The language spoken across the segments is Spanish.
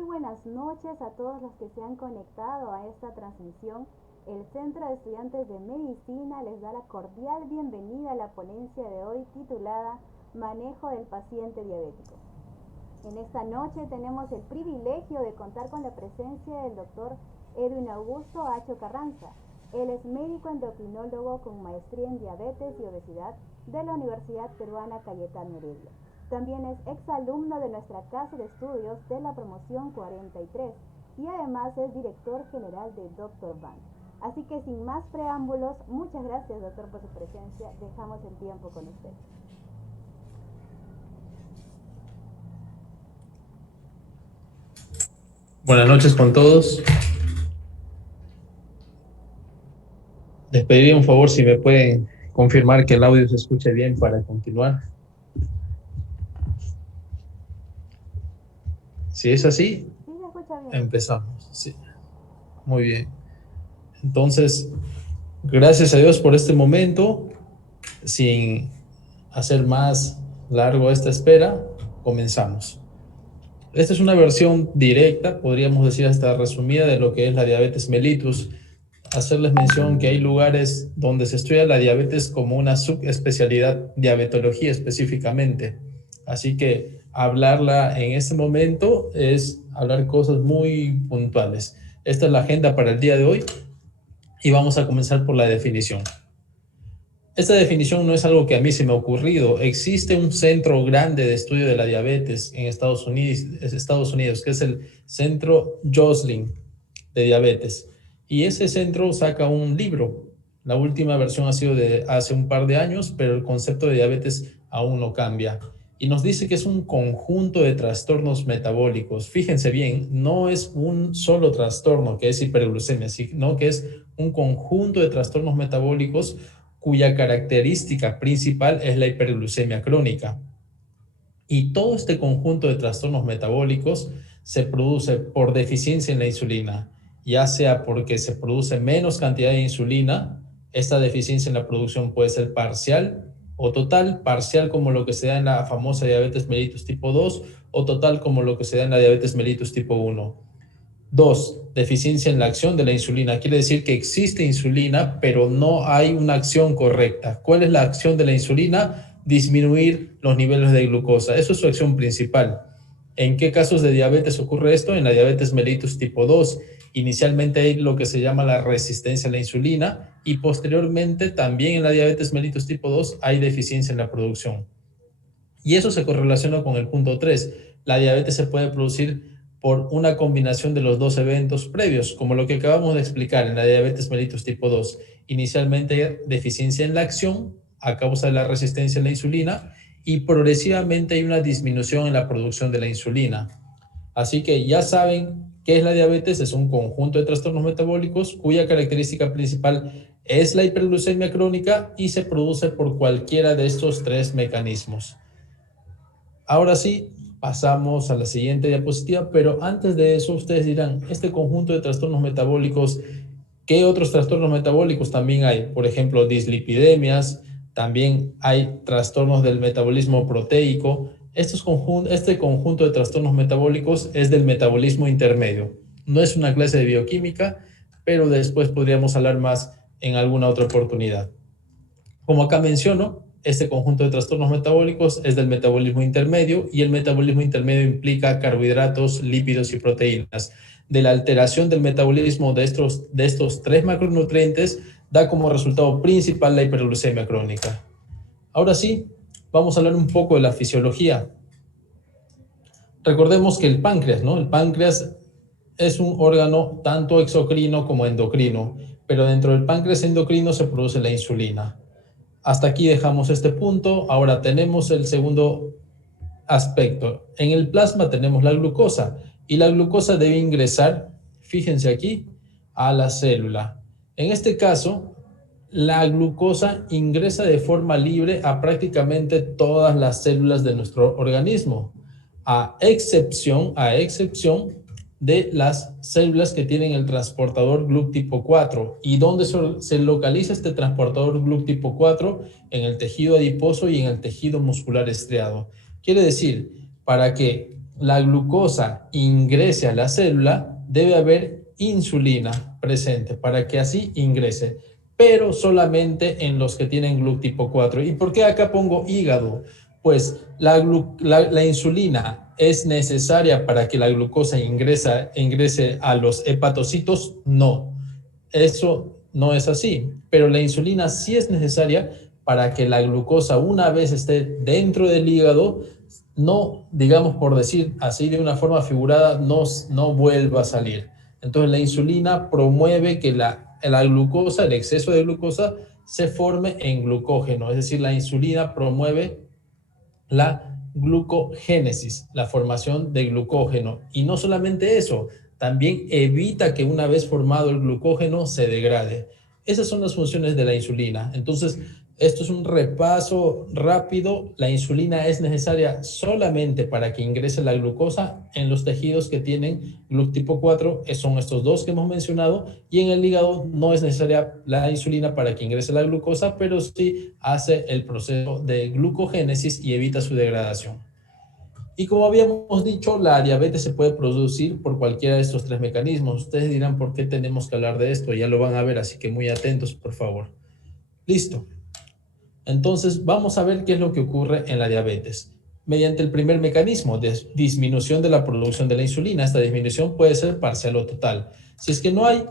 Muy buenas noches a todos los que se han conectado a esta transmisión. El Centro de Estudiantes de Medicina les da la cordial bienvenida a la ponencia de hoy titulada Manejo del paciente diabético. En esta noche tenemos el privilegio de contar con la presencia del doctor Edwin Augusto Acho Carranza. Él es médico endocrinólogo con maestría en diabetes y obesidad de la Universidad Peruana Cayetano Heredia. También es exalumno de nuestra casa de estudios de la promoción 43 y además es director general de Dr. Bank. Así que sin más preámbulos, muchas gracias doctor por su presencia, dejamos el tiempo con usted. Buenas noches con todos. Les pediría un favor si me pueden confirmar que el audio se escuche bien para continuar. Si es así, sí, se escucha bien. Empezamos. Sí. Muy bien. Entonces, gracias a Dios por este momento. Sin hacer más largo esta espera, comenzamos. Esta es una versión directa, podríamos decir hasta resumida, de lo que es la diabetes mellitus. Hacerles mención que hay lugares donde se estudia la diabetes como una subespecialidad, diabetología específicamente. Así que hablarla en este momento es hablar cosas muy puntuales. Esta es la agenda para el día de hoy y vamos a comenzar por la definición. Esta definición no es algo que a mí se me ha ocurrido. Existe un centro grande de estudio de la diabetes en Estados Unidos, que es el Centro Joslin de Diabetes. Y ese centro saca un libro. La última versión ha sido de hace un par de años, pero el concepto de diabetes aún no cambia. Y nos dice que es un conjunto de trastornos metabólicos. Fíjense bien, no es un solo trastorno que es hiperglucemia, sino que es un conjunto de trastornos metabólicos cuya característica principal es la hiperglucemia crónica. Y todo este conjunto de trastornos metabólicos se produce por deficiencia en la insulina, ya sea porque se produce menos cantidad de insulina. Esta deficiencia en la producción puede ser parcial o total, parcial como lo que se da en la famosa diabetes mellitus tipo 2 o total como lo que se da en la diabetes mellitus tipo 1. 2. Deficiencia en la acción de la insulina. Quiere decir que existe insulina, pero no hay una acción correcta. ¿Cuál es la acción de la insulina? Disminuir los niveles de glucosa. Eso es su acción principal. ¿En qué casos de diabetes ocurre esto? En la diabetes mellitus tipo 2. Inicialmente hay lo que se llama la resistencia a la insulina y posteriormente también en la diabetes mellitus tipo 2 hay deficiencia en la producción. Y eso se correlaciona con el punto 3. La diabetes se puede producir por una combinación de los dos eventos previos, como lo que acabamos de explicar en la diabetes mellitus tipo 2. Inicialmente deficiencia en la acción a causa de la resistencia a la insulina y progresivamente hay una disminución en la producción de la insulina. Así que ya saben qué es la diabetes, es un conjunto de trastornos metabólicos cuya característica principal es la hiperglucemia crónica y se produce por cualquiera de estos tres mecanismos. Ahora sí, pasamos a la siguiente diapositiva, pero antes de eso ustedes dirán, este conjunto de trastornos metabólicos, ¿qué otros trastornos metabólicos también hay? Por ejemplo, dislipidemias, también hay trastornos del metabolismo proteico. Este conjunto de trastornos metabólicos es del metabolismo intermedio. No es una clase de bioquímica, pero después podríamos hablar más en alguna otra oportunidad. Como acá menciono, este conjunto de trastornos metabólicos es del metabolismo intermedio y el metabolismo intermedio implica carbohidratos, lípidos y proteínas. De la alteración del metabolismo de estos tres macronutrientes da como resultado principal la hiperglucemia crónica. Ahora sí, vamos a hablar un poco de la fisiología. Recordemos que el páncreas, ¿no? El páncreas es un órgano tanto exocrino como endocrino, pero dentro del páncreas endocrino se produce la insulina. Hasta aquí dejamos este punto. Ahora tenemos el segundo aspecto. En el plasma tenemos la glucosa y la glucosa debe ingresar, fíjense aquí, a la célula. En este caso, la glucosa ingresa de forma libre a prácticamente todas las células de nuestro organismo, a excepción de las células que tienen el transportador GLUT tipo 4. ¿Y dónde se localiza este transportador GLUT tipo 4? En el tejido adiposo y en el tejido muscular estriado. Quiere decir, para que la glucosa ingrese a la célula, debe haber insulina presente para que así ingrese, pero solamente en los que tienen GLUT tipo 4. ¿Y por qué acá pongo hígado? Pues la insulina es necesaria para que la glucosa ingrese a los hepatocitos. No, eso no es así, pero la insulina sí es necesaria para que la glucosa, una vez esté dentro del hígado, no, digamos por decir así de una forma figurada, no vuelva a salir. Entonces la insulina promueve que la glucosa, el exceso de glucosa, se forme en glucógeno, es decir, la insulina promueve la glucogénesis, la formación de glucógeno. Y no solamente eso, también evita que una vez formado el glucógeno se degrade. Esas son las funciones de la insulina. Entonces, esto es un repaso rápido. La insulina es necesaria solamente para que ingrese la glucosa en los tejidos que tienen GLUT tipo 4, son estos dos que hemos mencionado, y en el hígado no es necesaria la insulina para que ingrese la glucosa, pero sí hace el proceso de glucogénesis y evita su degradación. Y como habíamos dicho, la diabetes se puede producir por cualquiera de estos tres mecanismos. Ustedes dirán por qué tenemos que hablar de esto, ya lo van a ver, así que muy atentos, por favor. Listo. Entonces, vamos a ver qué es lo que ocurre en la diabetes. Mediante el primer mecanismo de disminución de la producción de la insulina, esta disminución puede ser parcial o total. Si es que no hay,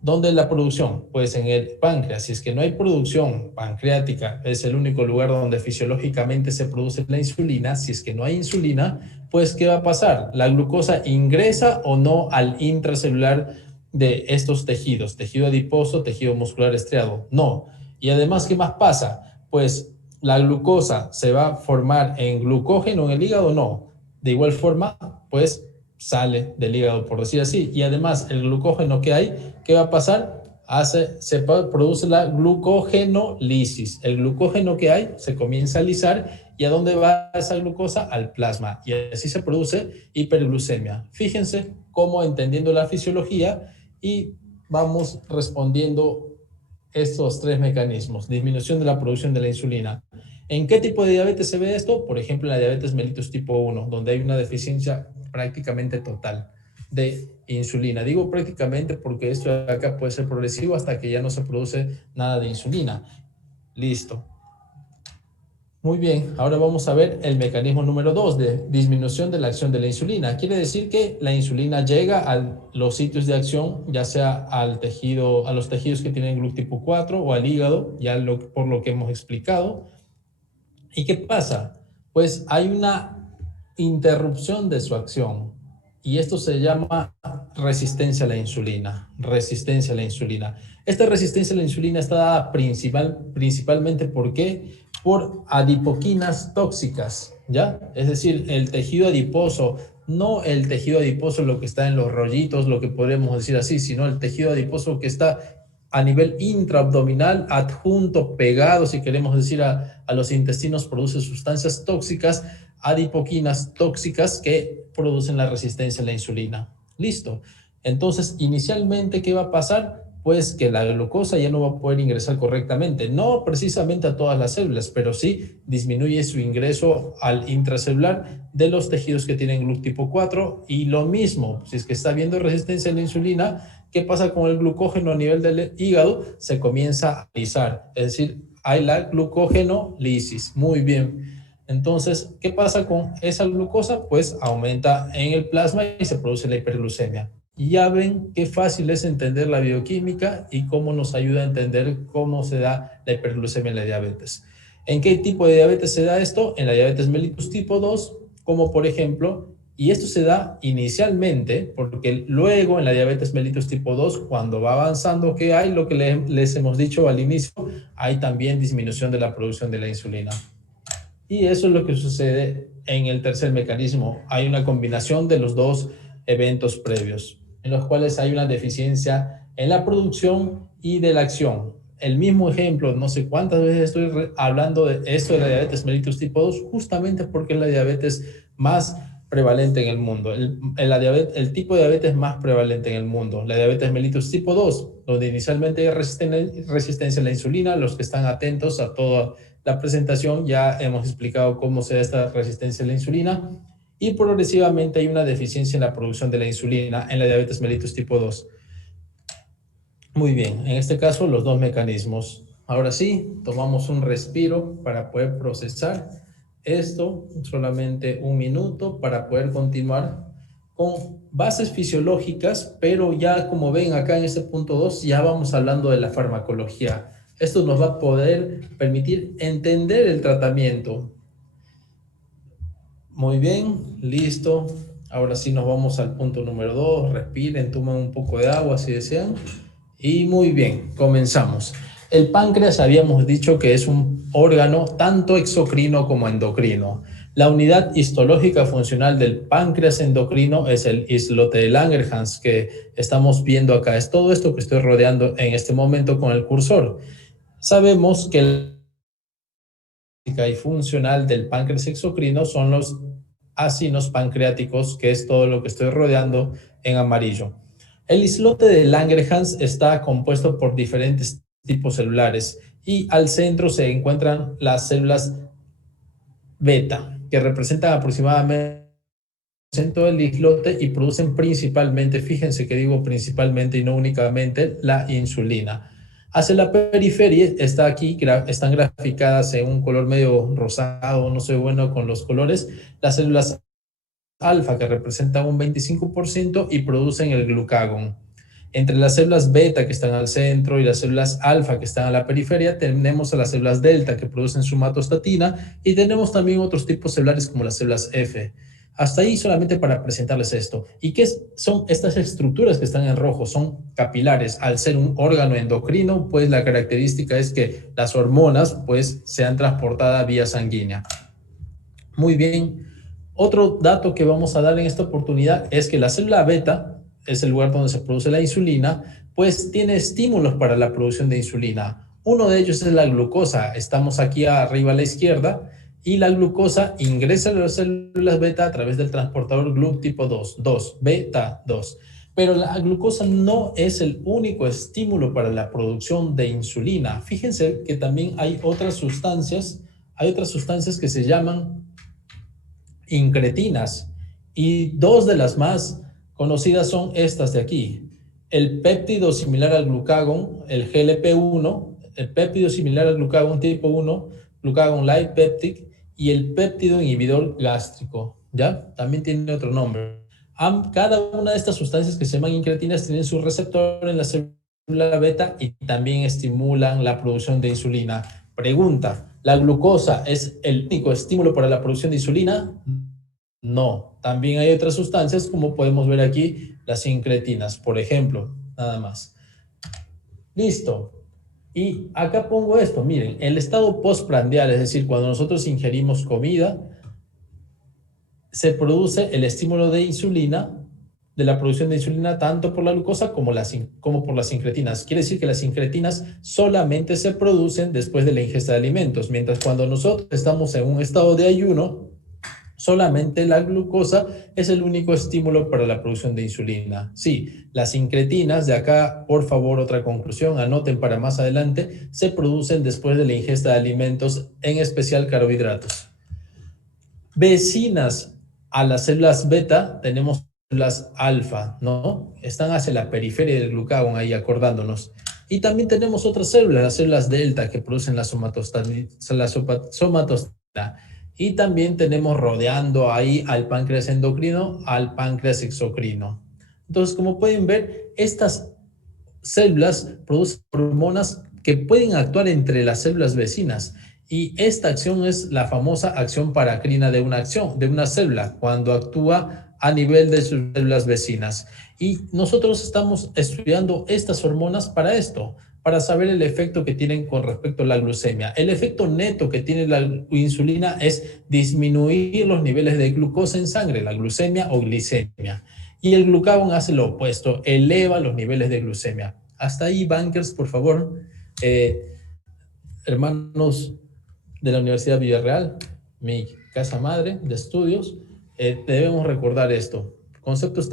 ¿dónde es la producción? Pues en el páncreas. Si es que no hay producción pancreática, es el único lugar donde fisiológicamente se produce la insulina. Si es que no hay insulina, pues ¿qué va a pasar? ¿La glucosa ingresa o no al intracelular de estos tejidos? Tejido adiposo, tejido muscular estriado. No. Y además, ¿qué más pasa? Pues la glucosa se va a formar en glucógeno en el hígado, no. De igual forma, pues sale del hígado, por decir así. Y además, el glucógeno que hay, ¿qué va a pasar? Se produce la glucogenolisis. El glucógeno que hay se comienza a lisar. ¿Y a dónde va esa glucosa? Al plasma. Y así se produce hiperglucemia. Fíjense cómo entendiendo la fisiología y vamos respondiendo estos tres mecanismos. Disminución de la producción de la insulina. ¿En qué tipo de diabetes se ve esto? Por ejemplo, en la diabetes mellitus tipo 1, donde hay una deficiencia prácticamente total de insulina. Digo prácticamente porque esto de acá puede ser progresivo hasta que ya no se produce nada de insulina. Listo. Muy bien, ahora vamos a ver el mecanismo número 2 de disminución de la acción de la insulina. Quiere decir que la insulina llega a los sitios de acción, ya sea al tejido, a los tejidos que tienen GLUT tipo 4 o al hígado, ya por lo que hemos explicado. ¿Y qué pasa? Pues hay una interrupción de su acción y esto se llama resistencia a la insulina. Resistencia a la insulina. Esta resistencia a la insulina está dada principalmente ¿por qué? Por adipoquinas tóxicas, ¿ya? Es decir, el tejido adiposo, no el tejido adiposo lo que está en los rollitos, lo que podemos decir así, sino el tejido adiposo que está a nivel intraabdominal, adjunto, pegado, si queremos decir, a los intestinos, produce sustancias tóxicas, adipoquinas tóxicas que producen la resistencia a la insulina. Listo. Entonces, inicialmente, ¿qué va a pasar? Pues que la glucosa ya no va a poder ingresar correctamente, no precisamente a todas las células, pero sí disminuye su ingreso al intracelular de los tejidos que tienen GLUT tipo 4 y lo mismo, si es que está habiendo resistencia a la insulina, ¿qué pasa con el glucógeno a nivel del hígado? Se comienza a lisar, es decir, hay la glucogenolisis. Muy bien. Entonces, ¿qué pasa con esa glucosa? Pues aumenta en el plasma y se produce la hiperglucemia. Y ya ven qué fácil es entender la bioquímica y cómo nos ayuda a entender cómo se da la hiperglucemia en la diabetes. ¿En qué tipo de diabetes se da esto? En la diabetes mellitus tipo 2, como por ejemplo, y esto se da inicialmente porque luego en la diabetes mellitus tipo 2, cuando va avanzando, ¿qué hay? Lo que les hemos dicho al inicio, hay también disminución de la producción de la insulina. Y eso es lo que sucede en el tercer mecanismo. Hay una combinación de los dos eventos previos, en los cuales hay una deficiencia en la producción y de la acción. El mismo ejemplo, no sé cuántas veces estoy hablando de esto de la diabetes mellitus tipo 2, justamente porque es la diabetes más prevalente en el mundo, el tipo de diabetes más prevalente en el mundo, la diabetes mellitus tipo 2, donde inicialmente hay resistencia a la insulina. Los que están atentos a toda la presentación ya hemos explicado cómo se da esta resistencia a la insulina y progresivamente hay una deficiencia en la producción de la insulina en la diabetes mellitus tipo 2. Muy bien, en este caso los dos mecanismos. Ahora sí, tomamos un respiro para poder procesar esto, solamente un minuto para poder continuar con bases fisiológicas, pero ya como ven acá en este punto 2 ya vamos hablando de la farmacología. Esto nos va a poder permitir entender el tratamiento. Muy bien, listo. Ahora sí nos vamos al punto número 2. Respiren, tomen un poco de agua si desean. Y muy bien, comenzamos. El páncreas habíamos dicho que es un órgano tanto exocrino como endocrino. La unidad histológica funcional del páncreas endocrino es el islote de Langerhans que estamos viendo acá. Es todo esto que estoy rodeando en este momento con el cursor. Sabemos que y funcional del páncreas exocrino son los acinos pancreáticos, que es todo lo que estoy rodeando en amarillo. El islote de Langerhans está compuesto por diferentes tipos celulares y al centro se encuentran las células beta, que representan aproximadamente el centro del islote y producen principalmente, fíjense que digo principalmente y no únicamente, la insulina. Hacia la periferia está aquí, están graficadas en un color medio rosado, no soy bueno con los colores, las células alfa que representan un 25% y producen el glucagón. Entre las células beta que están al centro y las células alfa que están a la periferia, tenemos a las células delta que producen somatostatina y tenemos también otros tipos celulares como las células F. Hasta ahí solamente para presentarles esto. ¿Y qué son estas estructuras que están en rojo? Son capilares. Al ser un órgano endocrino, pues la característica es que las hormonas pues sean transportadas vía sanguínea. Muy bien. Otro dato que vamos a dar en esta oportunidad es que la célula beta es el lugar donde se produce la insulina, pues tiene estímulos para la producción de insulina. Uno de ellos es la glucosa. Estamos aquí arriba a la izquierda y la glucosa ingresa a las células beta a través del transportador GLUT tipo 2, beta 2. Pero la glucosa no es el único estímulo para la producción de insulina. Fíjense que también hay otras sustancias que se llaman incretinas y dos de las más conocidas son estas de aquí. El péptido similar al glucagón, el GLP-1, el péptido similar al glucagón tipo 1, glucagon light peptide y el péptido inhibidor gástrico, ¿ya? También tiene otro nombre. Cada una de estas sustancias que se llaman incretinas tienen su receptor en la célula beta y también estimulan la producción de insulina. Pregunta, ¿la glucosa es el único estímulo para la producción de insulina? No, también hay otras sustancias como podemos ver aquí, las incretinas, por ejemplo, nada más. Listo. Y acá pongo esto, miren, el estado postprandial, es decir, cuando nosotros ingerimos comida, se produce el estímulo de insulina, de la producción de insulina, tanto por la glucosa como por las incretinas. Quiere decir que las incretinas solamente se producen después de la ingesta de alimentos, mientras cuando nosotros estamos en un estado de ayuno, solamente la glucosa es el único estímulo para la producción de insulina. Sí, las incretinas, de acá, por favor, otra conclusión, anoten para más adelante, se producen después de la ingesta de alimentos, en especial carbohidratos. Vecinas a las células beta tenemos células alfa, ¿no? Están hacia la periferia del glucagón, ahí acordándonos. Y también tenemos otras células, las células delta, que producen la somatostatina. Y también tenemos rodeando ahí al páncreas endocrino, al páncreas exocrino. Entonces, como pueden ver, estas células producen hormonas que pueden actuar entre las células vecinas. Y esta acción es la famosa acción paracrina de una célula, cuando actúa a nivel de sus células vecinas. Y nosotros estamos estudiando estas hormonas para esto, para saber el efecto que tienen con respecto a la glucemia. El efecto neto que tiene la insulina es disminuir los niveles de glucosa en sangre, la glucemia o glicemia. Y el glucagón hace lo opuesto, eleva los niveles de glucemia. Hasta ahí, bankers, por favor. Hermanos de la Universidad Villarreal, mi casa madre de estudios, debemos recordar esto. Conceptos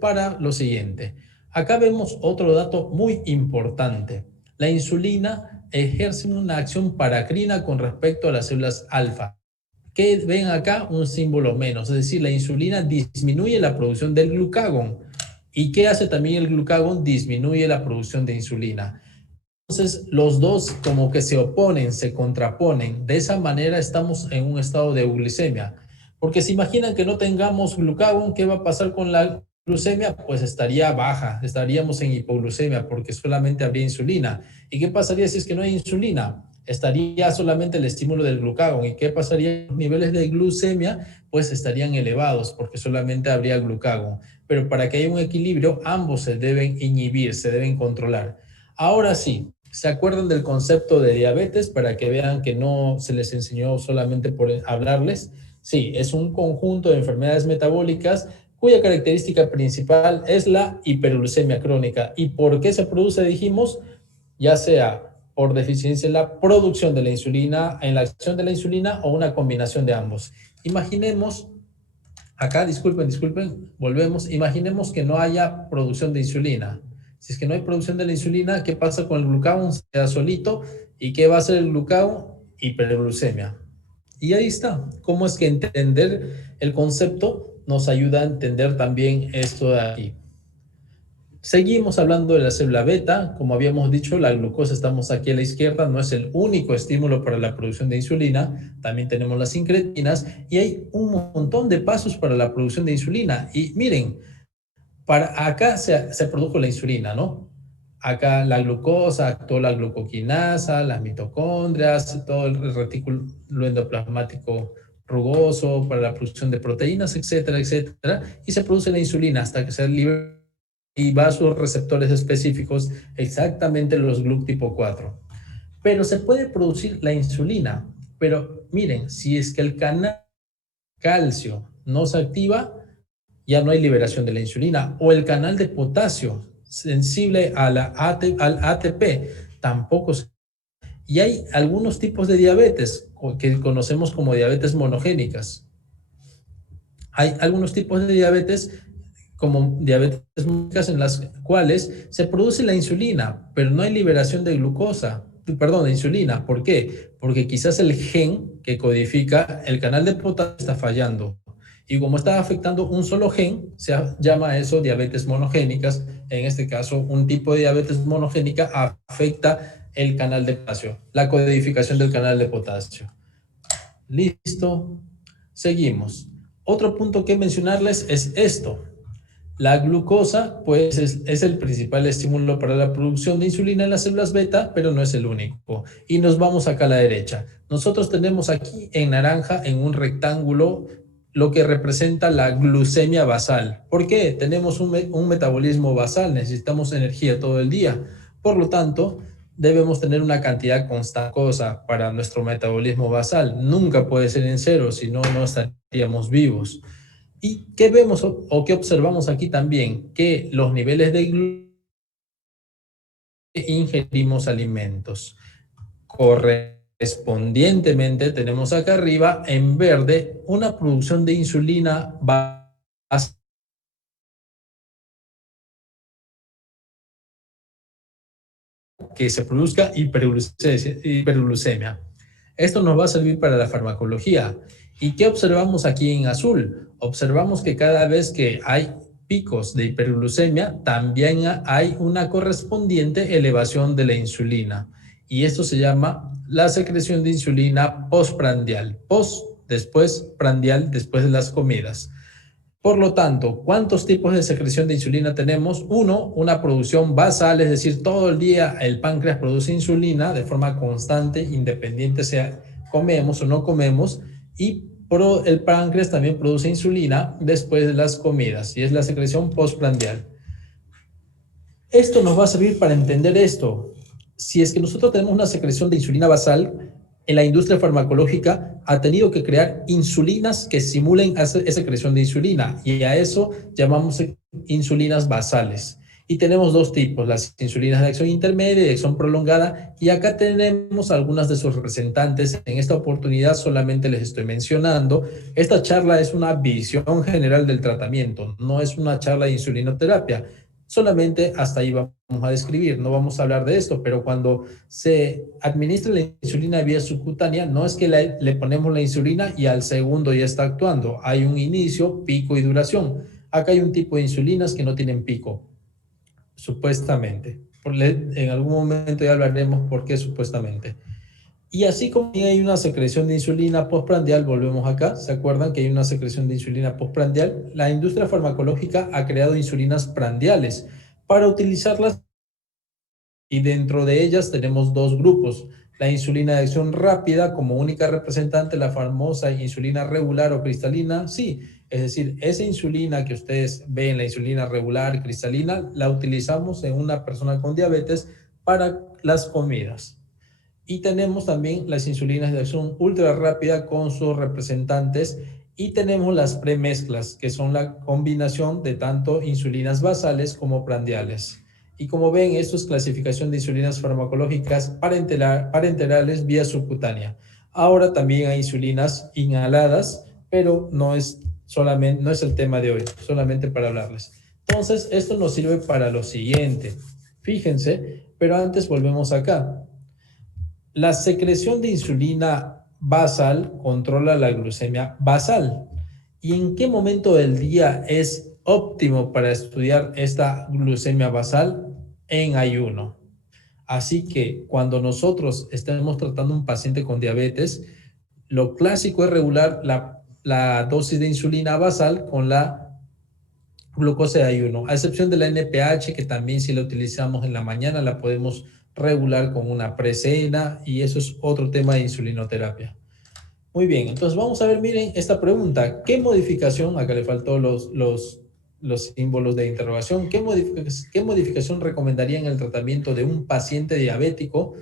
para lo siguiente. Acá vemos otro dato muy importante. La insulina ejerce una acción paracrina con respecto a las células alfa. ¿Qué ven acá? Un símbolo menos, es decir, la insulina disminuye la producción del glucagón. ¿Y qué hace también el glucagón? Disminuye la producción de insulina. Entonces, los dos como que se oponen, se contraponen. De esa manera estamos en un estado de euglicemia. Porque se imaginan que no tengamos glucagón, ¿qué va a pasar con la glucemia? Pues estaría baja, estaríamos en hipoglucemia porque solamente habría insulina. ¿Y qué pasaría si es que no hay insulina? Estaría solamente el estímulo del glucagón. ¿Y qué pasaría? Los niveles de glucemia pues estarían elevados porque solamente habría glucagón. Pero para que haya un equilibrio, ambos se deben inhibir, se deben controlar. Ahora sí, ¿se acuerdan del concepto de diabetes para que vean que no se les enseñó solamente por hablarles? Sí, es un conjunto de enfermedades metabólicas cuya característica principal es la hiperglucemia crónica. ¿Y por qué se produce? Dijimos, ya sea por deficiencia en la producción de la insulina, en la acción de la insulina o una combinación de ambos. Imaginemos, acá, disculpen, volvemos, imaginemos que no haya producción de insulina. Si es que no hay producción de la insulina, ¿qué pasa con el glucagón? Se queda solito. ¿Y qué va a hacer el glucagón? Hiperglucemia. Y ahí está. ¿Cómo es que entender el concepto nos ayuda a entender también esto de aquí? Seguimos hablando de la célula beta. Como habíamos dicho, la glucosa, estamos aquí a la izquierda, no es el único estímulo para la producción de insulina. También tenemos las incretinas y hay un montón de pasos para la producción de insulina. Y miren, para acá se produjo la insulina, ¿no? Acá la glucosa, actuó la glucoquinasa, las mitocondrias, todo el retículo endoplasmático rugoso para la producción de proteínas, etcétera, etcétera. Y se produce la insulina hasta que se libera y va a sus receptores específicos, exactamente los GLUT tipo 4. Pero se puede producir la insulina. Pero miren, si es que el canal calcio no se activa, ya no hay liberación de la insulina. O el canal de potasio sensible a al ATP tampoco se. Y hay algunos tipos de diabetes que conocemos como diabetes monogénicas. Hay algunos tipos de diabetes como diabetes monogénicas en las cuales se produce la insulina, pero no hay liberación de glucosa, perdón, de insulina. ¿Por qué? Porque quizás el gen que codifica el canal de potasio está fallando. Y como está afectando un solo gen, se llama eso diabetes monogénicas. En este caso, un tipo de diabetes monogénica afecta el canal de potasio, la codificación del canal de potasio. Listo. Seguimos. Otro punto que mencionarles es esto. La glucosa, pues, es el principal estímulo para la producción de insulina en las células beta, pero no es el único. Y nos vamos acá a la derecha. Nosotros tenemos aquí en naranja, en un rectángulo, lo que representa la glucemia basal. ¿Por qué? Tenemos un metabolismo basal, necesitamos energía todo el día. Por lo tanto, debemos tener una cantidad constante para nuestro metabolismo basal. Nunca puede ser en cero, si no, no estaríamos vivos. ¿Y qué vemos o qué observamos aquí también? Que los niveles de glucosa ingerimos alimentos. Correspondientemente tenemos acá arriba en verde una producción de insulina basal que se produzca hiperglucemia. Esto nos va a servir para la farmacología. ¿Y qué observamos aquí en azul? Observamos que cada vez que hay picos de hiperglucemia, también hay una correspondiente elevación de la insulina. Y esto se llama la secreción de insulina postprandial. Después prandial, después de las comidas. Por lo tanto, ¿cuántos tipos de secreción de insulina tenemos? Uno, una producción basal, es decir, todo el día el páncreas produce insulina de forma constante, independiente sea comemos o no comemos, y el páncreas también produce insulina después de las comidas, y es la secreción postprandial. Esto nos va a servir para entender esto. Si es que nosotros tenemos una secreción de insulina basal, en la industria farmacológica ha tenido que crear insulinas que simulen esa secreción de insulina, y a eso llamamos insulinas basales. Y tenemos dos tipos, las insulinas de acción intermedia y de acción prolongada, y acá tenemos algunas de sus representantes. En esta oportunidad solamente les estoy mencionando. Esta charla es una visión general del tratamiento, no es una charla de insulinoterapia. Solamente hasta ahí vamos a describir, no vamos a hablar de esto, pero cuando se administra la insulina vía subcutánea, no es que le ponemos la insulina y al segundo ya está actuando. Hay un inicio, pico y duración. Acá hay un tipo de insulinas que no tienen pico, supuestamente. En algún momento ya hablaremos por qué supuestamente. Y así como hay una secreción de insulina postprandial, volvemos acá, ¿se acuerdan que hay una secreción de insulina postprandial? La industria farmacológica ha creado insulinas prandiales para utilizarlas y dentro de ellas tenemos dos grupos. La insulina de acción rápida como única representante, la famosa insulina regular o cristalina, sí, es decir, esa insulina que ustedes ven, la insulina regular, cristalina, la utilizamos en una persona con diabetes para las comidas. Y tenemos también las insulinas de acción ultra rápida con sus representantes y tenemos las premezclas, que son la combinación de tanto insulinas basales como prandiales. Y como ven, esto es clasificación de insulinas farmacológicas parenterales vía subcutánea. Ahora también hay insulinas inhaladas, pero no es el tema de hoy, solamente para hablarles. Entonces, esto nos sirve para lo siguiente. Fíjense, pero antes volvemos acá. La secreción de insulina basal controla la glucemia basal. ¿Y en qué momento del día es óptimo para estudiar esta glucemia basal? En ayuno. Así que cuando nosotros estemos tratando a un paciente con diabetes, lo clásico es regular la dosis de insulina basal con la glucosa de ayuno, a excepción de la NPH, que también si la utilizamos en la mañana la podemos regular con una precena y eso es otro tema de insulinoterapia. Muy bien, entonces vamos a ver, miren esta pregunta, ¿qué modificación, acá le faltó los símbolos de interrogación, ¿qué modificación recomendaría en el tratamiento de un paciente diabético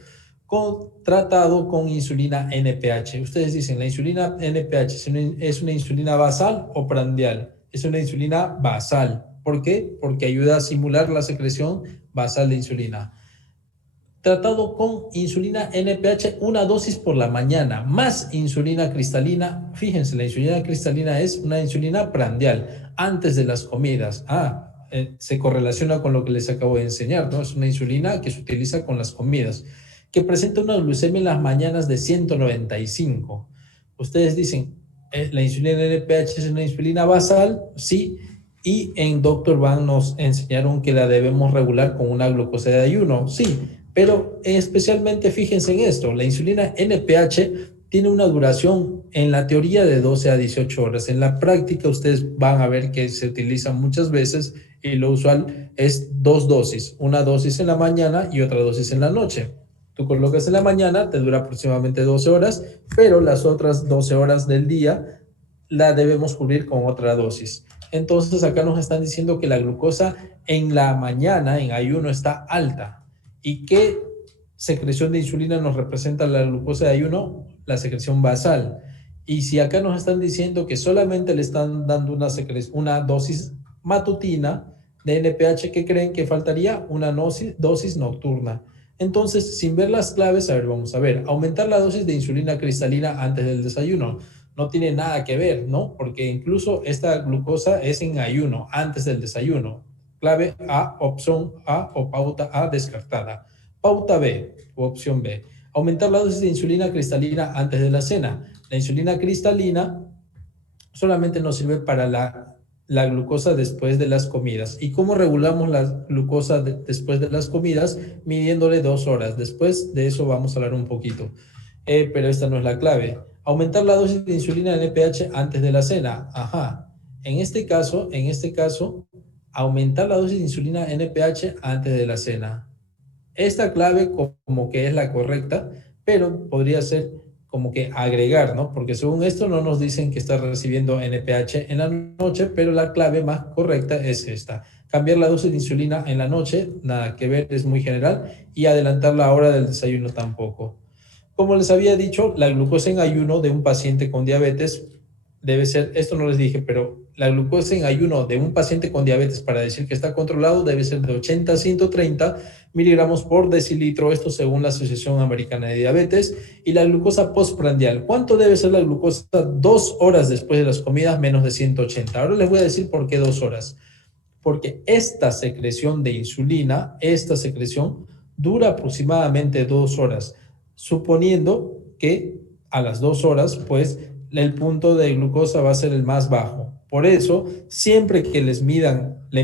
tratado con insulina NPH? Ustedes dicen, ¿la insulina NPH es una insulina basal o prandial? Es una insulina basal. ¿Por qué? Porque ayuda a simular la secreción basal de insulina. Tratado con insulina NPH, una dosis por la mañana, más insulina cristalina. Fíjense, la insulina cristalina es una insulina prandial, antes de las comidas. Se correlaciona con lo que les acabo de enseñar, ¿no? Es una insulina que se utiliza con las comidas, que presenta una glucemia en las mañanas de 195. Ustedes dicen, ¿la insulina NPH es una insulina basal? Sí. Y en Dr. Van nos enseñaron que la debemos regular con una glucosa de ayuno. Sí, pero especialmente fíjense en esto, la insulina NPH tiene una duración en la teoría de 12 a 18 horas. En la práctica ustedes van a ver que se utiliza muchas veces y lo usual es dos dosis, una dosis en la mañana y otra dosis en la noche. Tú colocas en la mañana, te dura aproximadamente 12 horas, pero las otras 12 horas del día la debemos cubrir con otra dosis. Entonces acá nos están diciendo que la glucosa en la mañana, en ayuno, está alta. ¿Y qué secreción de insulina nos representa la glucosa de ayuno? La secreción basal. Y si acá nos están diciendo que solamente le están dando una dosis matutina de NPH, ¿qué creen que faltaría? Una dosis nocturna. Entonces, sin ver las claves, a ver, vamos a ver. Aumentar la dosis de insulina cristalina antes del desayuno. No tiene nada que ver, ¿no? Porque incluso esta glucosa es en ayuno, antes del desayuno. Clave A, opción A o pauta A descartada. Pauta B o opción B. Aumentar la dosis de insulina cristalina antes de la cena. La insulina cristalina solamente nos sirve para la glucosa después de las comidas. ¿Y cómo regulamos la glucosa después de las comidas? Midiéndole 2 horas. Después de eso vamos a hablar un poquito. Pero esta no es la clave. Aumentar la dosis de insulina NPH antes de la cena. Ajá. En este caso, aumentar la dosis de insulina NPH antes de la cena. Esta clave como que es la correcta, pero podría ser como que agregar, ¿no? Porque según esto no nos dicen que está recibiendo NPH en la noche, pero la clave más correcta es esta. Cambiar la dosis de insulina en la noche, nada que ver, es muy general, y adelantar la hora del desayuno tampoco. Como les había dicho, la glucosa en ayuno de un paciente con diabetes debe ser, esto no les dije, pero la glucosa en ayuno de un paciente con diabetes para decir que está controlado debe ser de 80 a 130 miligramos por decilitro, esto según la Asociación Americana de Diabetes, y la glucosa postprandial. ¿Cuánto debe ser la glucosa 2 horas después de las comidas? Menos de 180. Ahora les voy a decir por qué 2 horas. porque esta secreción de insulina, esta secreción dura aproximadamente 2 horas, suponiendo que a las 2 horas, pues el punto de glucosa va a ser el más bajo. Por eso, siempre que le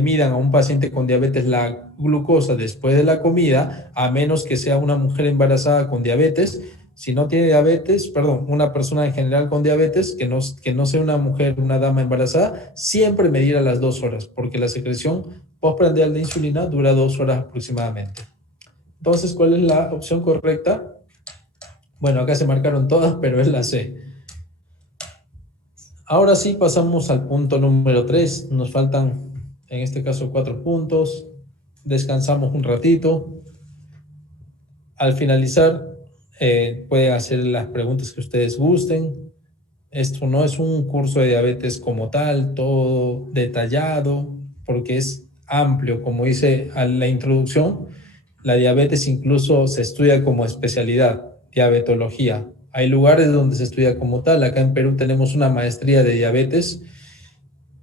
midan a un paciente con diabetes la glucosa después de la comida, a menos que sea una mujer embarazada con diabetes, si no tiene diabetes, perdón, una persona en general con diabetes, que no sea una mujer, una dama embarazada, siempre medir a las 2 horas, porque la secreción postprandial de insulina dura 2 horas aproximadamente. Entonces, ¿cuál es la opción correcta? Bueno, acá se marcaron todas, pero es la C. Ahora sí pasamos al punto número 3. Nos faltan, en este caso, 4 puntos. Descansamos un ratito. Al finalizar, pueden hacer las preguntas que ustedes gusten. Esto no es un curso de diabetes como tal, todo detallado, porque es amplio. Como dice en la introducción, la diabetes incluso se estudia como especialidad, diabetología. Hay lugares donde se estudia como tal. Acá en Perú tenemos una maestría de diabetes,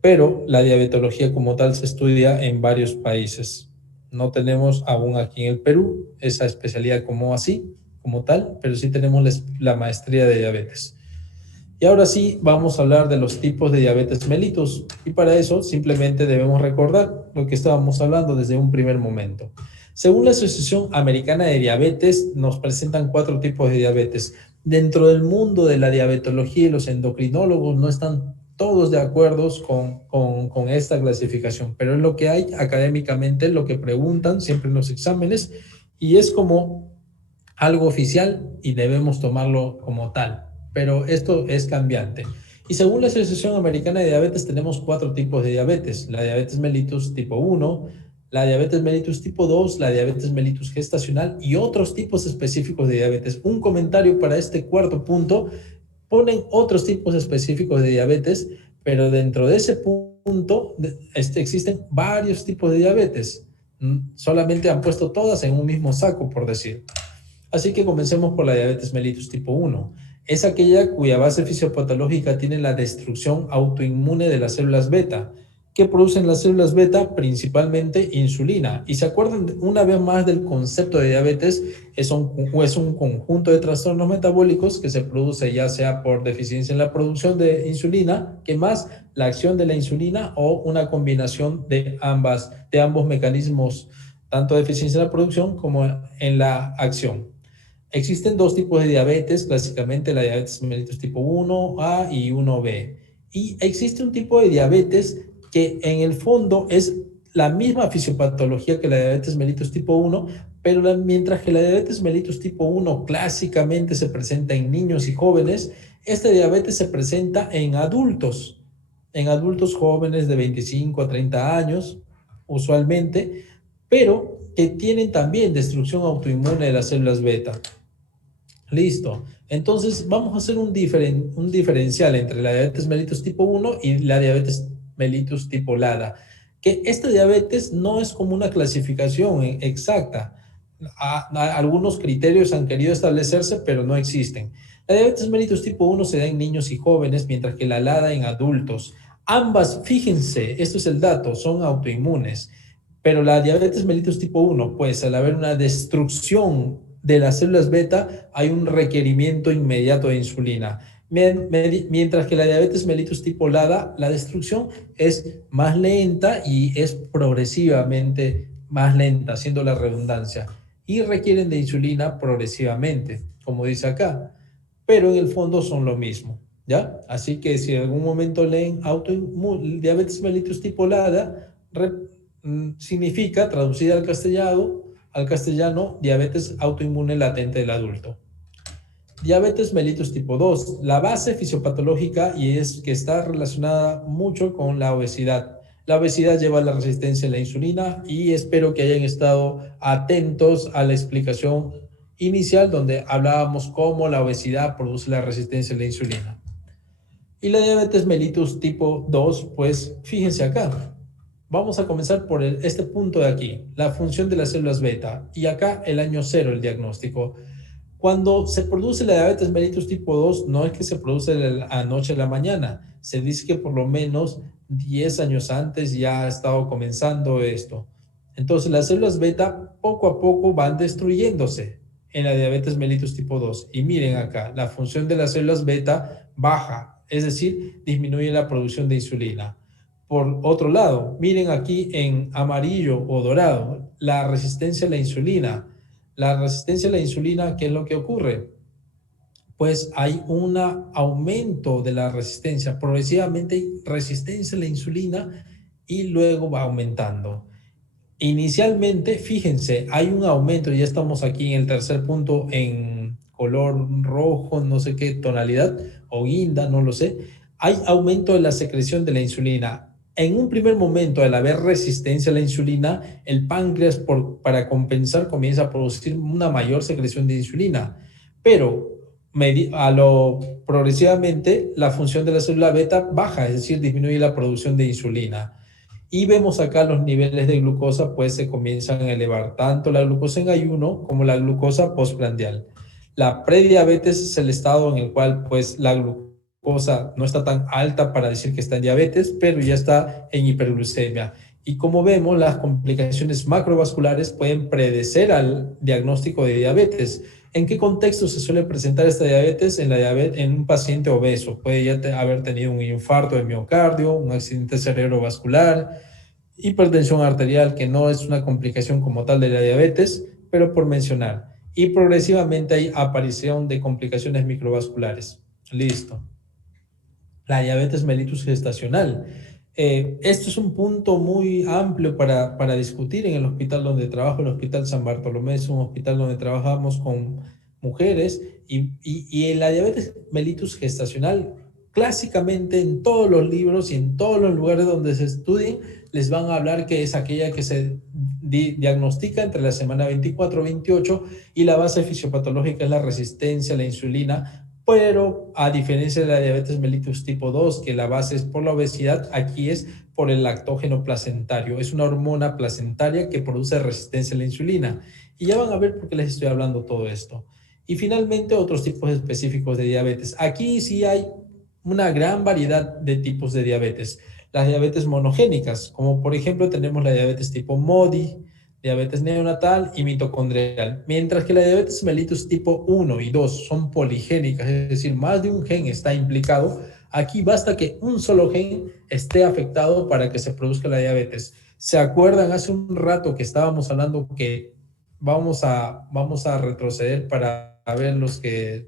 pero la diabetología como tal se estudia en varios países. No tenemos aún aquí en el Perú esa especialidad como así, como tal, pero sí tenemos la maestría de diabetes. Y ahora sí vamos a hablar de los tipos de diabetes mellitus, y para eso simplemente debemos recordar lo que estábamos hablando desde un primer momento. Según la Asociación Americana de Diabetes, nos presentan 4 tipos de diabetes. Dentro del mundo de la diabetología y los endocrinólogos no están todos de acuerdo con esta clasificación, pero es lo que hay académicamente, lo que preguntan siempre en los exámenes, y es como algo oficial y debemos tomarlo como tal, pero esto es cambiante. Y según la Asociación Americana de Diabetes tenemos 4 tipos de diabetes: la diabetes mellitus tipo 1, la diabetes mellitus tipo 2, la diabetes mellitus gestacional y otros tipos específicos de diabetes. Un comentario para este cuarto punto: ponen otros tipos específicos de diabetes, pero dentro de ese punto existen varios tipos de diabetes. Solamente han puesto todas en un mismo saco, por decir. Así que comencemos por la diabetes mellitus tipo 1. Es aquella cuya base fisiopatológica tiene la destrucción autoinmune de las células beta. ¿Qué producen las células beta? Principalmente insulina. Y se acuerdan una vez más del concepto de diabetes: es un conjunto de trastornos metabólicos que se produce ya sea por deficiencia en la producción de insulina, que más la acción de la insulina, o una combinación de ambos mecanismos, tanto deficiencia en la producción como en la acción. Existen 2 tipos de diabetes, clásicamente la diabetes mellitus tipo 1A y 1B. Y existe un tipo de diabetes que en el fondo es la misma fisiopatología que la diabetes mellitus tipo 1, pero mientras que la diabetes mellitus tipo 1 clásicamente se presenta en niños y jóvenes, esta diabetes se presenta en adultos jóvenes de 25 a 30 años, usualmente, pero que tienen también destrucción autoinmune de las células beta. Listo. Entonces vamos a hacer un diferencial entre la diabetes mellitus tipo 1 y la diabetes mellitus tipo LADA. Que esta diabetes no es como una clasificación exacta. Algunos criterios han querido establecerse, pero no existen. La diabetes mellitus tipo 1 se da en niños y jóvenes, mientras que la LADA en adultos. Ambas, fíjense, esto es el dato, son autoinmunes. Pero la diabetes mellitus tipo 1, pues al haber una destrucción de las células beta, hay un requerimiento inmediato de insulina. Mientras que la diabetes mellitus tipo LADA, la destrucción es más lenta y es progresivamente más lenta, haciendo la redundancia, y requieren de insulina progresivamente, como dice acá, pero en el fondo son lo mismo, ¿ya? Así que si en algún momento leen diabetes mellitus tipo LADA, significa, traducida al castellano, diabetes autoinmune latente del adulto. Diabetes mellitus tipo 2, la base fisiopatológica, y es que está relacionada mucho con la obesidad. La obesidad lleva a la resistencia a la insulina, y espero que hayan estado atentos a la explicación inicial donde hablábamos cómo la obesidad produce la resistencia a la insulina. Y la diabetes mellitus tipo 2, pues fíjense acá. Vamos a comenzar por este punto de aquí, la función de las células beta, y acá el año 0, el diagnóstico. Cuando se produce la diabetes mellitus tipo 2, no es que se produce de la noche a la mañana. Se dice que por lo menos 10 años antes ya ha estado comenzando esto. Entonces, las células beta poco a poco van destruyéndose en la diabetes mellitus tipo 2. Y miren acá, la función de las células beta baja, es decir, disminuye la producción de insulina. Por otro lado, miren aquí en amarillo o dorado, la resistencia a la insulina. La resistencia a la insulina, ¿qué es lo que ocurre? Pues hay un aumento de la resistencia, progresivamente hay resistencia a la insulina y luego va aumentando. Inicialmente, fíjense, hay un aumento, ya estamos aquí en el tercer punto en color rojo, no sé qué tonalidad, o guinda, no lo sé. Hay aumento de la secreción de la insulina. En un primer momento, al haber resistencia a la insulina, el páncreas, para compensar, comienza a producir una mayor secreción de insulina. Pero progresivamente, la función de la célula beta baja, es decir, disminuye la producción de insulina. Y vemos acá los niveles de glucosa, pues se comienzan a elevar tanto la glucosa en ayuno como la glucosa postprandial. La prediabetes es el estado en el cual pues la glucosa no está tan alta para decir que está en diabetes, pero ya está en hiperglucemia. Y como vemos, las complicaciones macrovasculares pueden predecer al diagnóstico de diabetes. ¿En qué contexto se suele presentar esta diabetes? En un paciente obeso. Puede ya haber tenido un infarto de miocardio, un accidente cerebrovascular, hipertensión arterial, que no es una complicación como tal de la diabetes, pero por mencionar. Y progresivamente hay aparición de complicaciones microvasculares. Listo. La diabetes mellitus gestacional. Esto es un punto muy amplio para discutir en el hospital donde trabajo, el Hospital San Bartolomé. Es un hospital donde trabajamos con mujeres y en la diabetes mellitus gestacional, clásicamente en todos los libros y en todos los lugares donde se estudien, les van a hablar que es aquella que se diagnostica entre la semana 24-28 y la base fisiopatológica es la resistencia a la insulina, pero a diferencia de la diabetes mellitus tipo 2, que la base es por la obesidad, aquí es por el lactógeno placentario. Es una hormona placentaria que produce resistencia a la insulina. Y ya van a ver por qué les estoy hablando todo esto. Y finalmente, otros tipos específicos de diabetes. Aquí sí hay una gran variedad de tipos de diabetes. Las diabetes monogénicas, como por ejemplo tenemos la diabetes tipo MODY, diabetes neonatal y mitocondrial, mientras que la diabetes mellitus tipo 1 y 2 son poligénicas, es decir, más de un gen está implicado. Aquí basta que un solo gen esté afectado para que se produzca la diabetes. ¿Se acuerdan hace un rato que estábamos hablando que vamos a retroceder para ver los que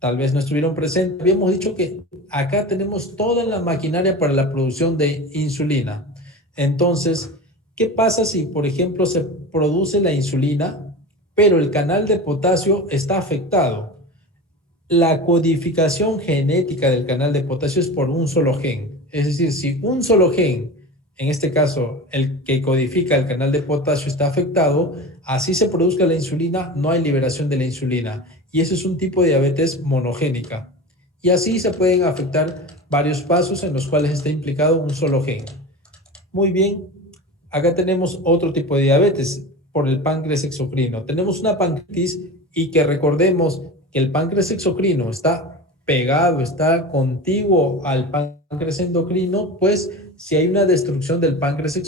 tal vez no estuvieron presentes? Habíamos dicho que acá tenemos toda la maquinaria para la producción de insulina. Entonces, ¿qué pasa si, por ejemplo, se produce la insulina, pero el canal de potasio está afectado? La codificación genética del canal de potasio es por un solo gen. Es decir, si un solo gen, en este caso el que codifica el canal de potasio, está afectado, así se produzca la insulina, no hay liberación de la insulina. Y eso es un tipo de diabetes monogénica. Y así se pueden afectar varios pasos en los cuales está implicado un solo gen. Muy bien, acá tenemos otro tipo de diabetes por el páncreas exocrino. Tenemos una pancreatitis y que recordemos que el páncreas exocrino está pegado, está contiguo al páncreas endocrino, pues si hay una destrucción del páncreas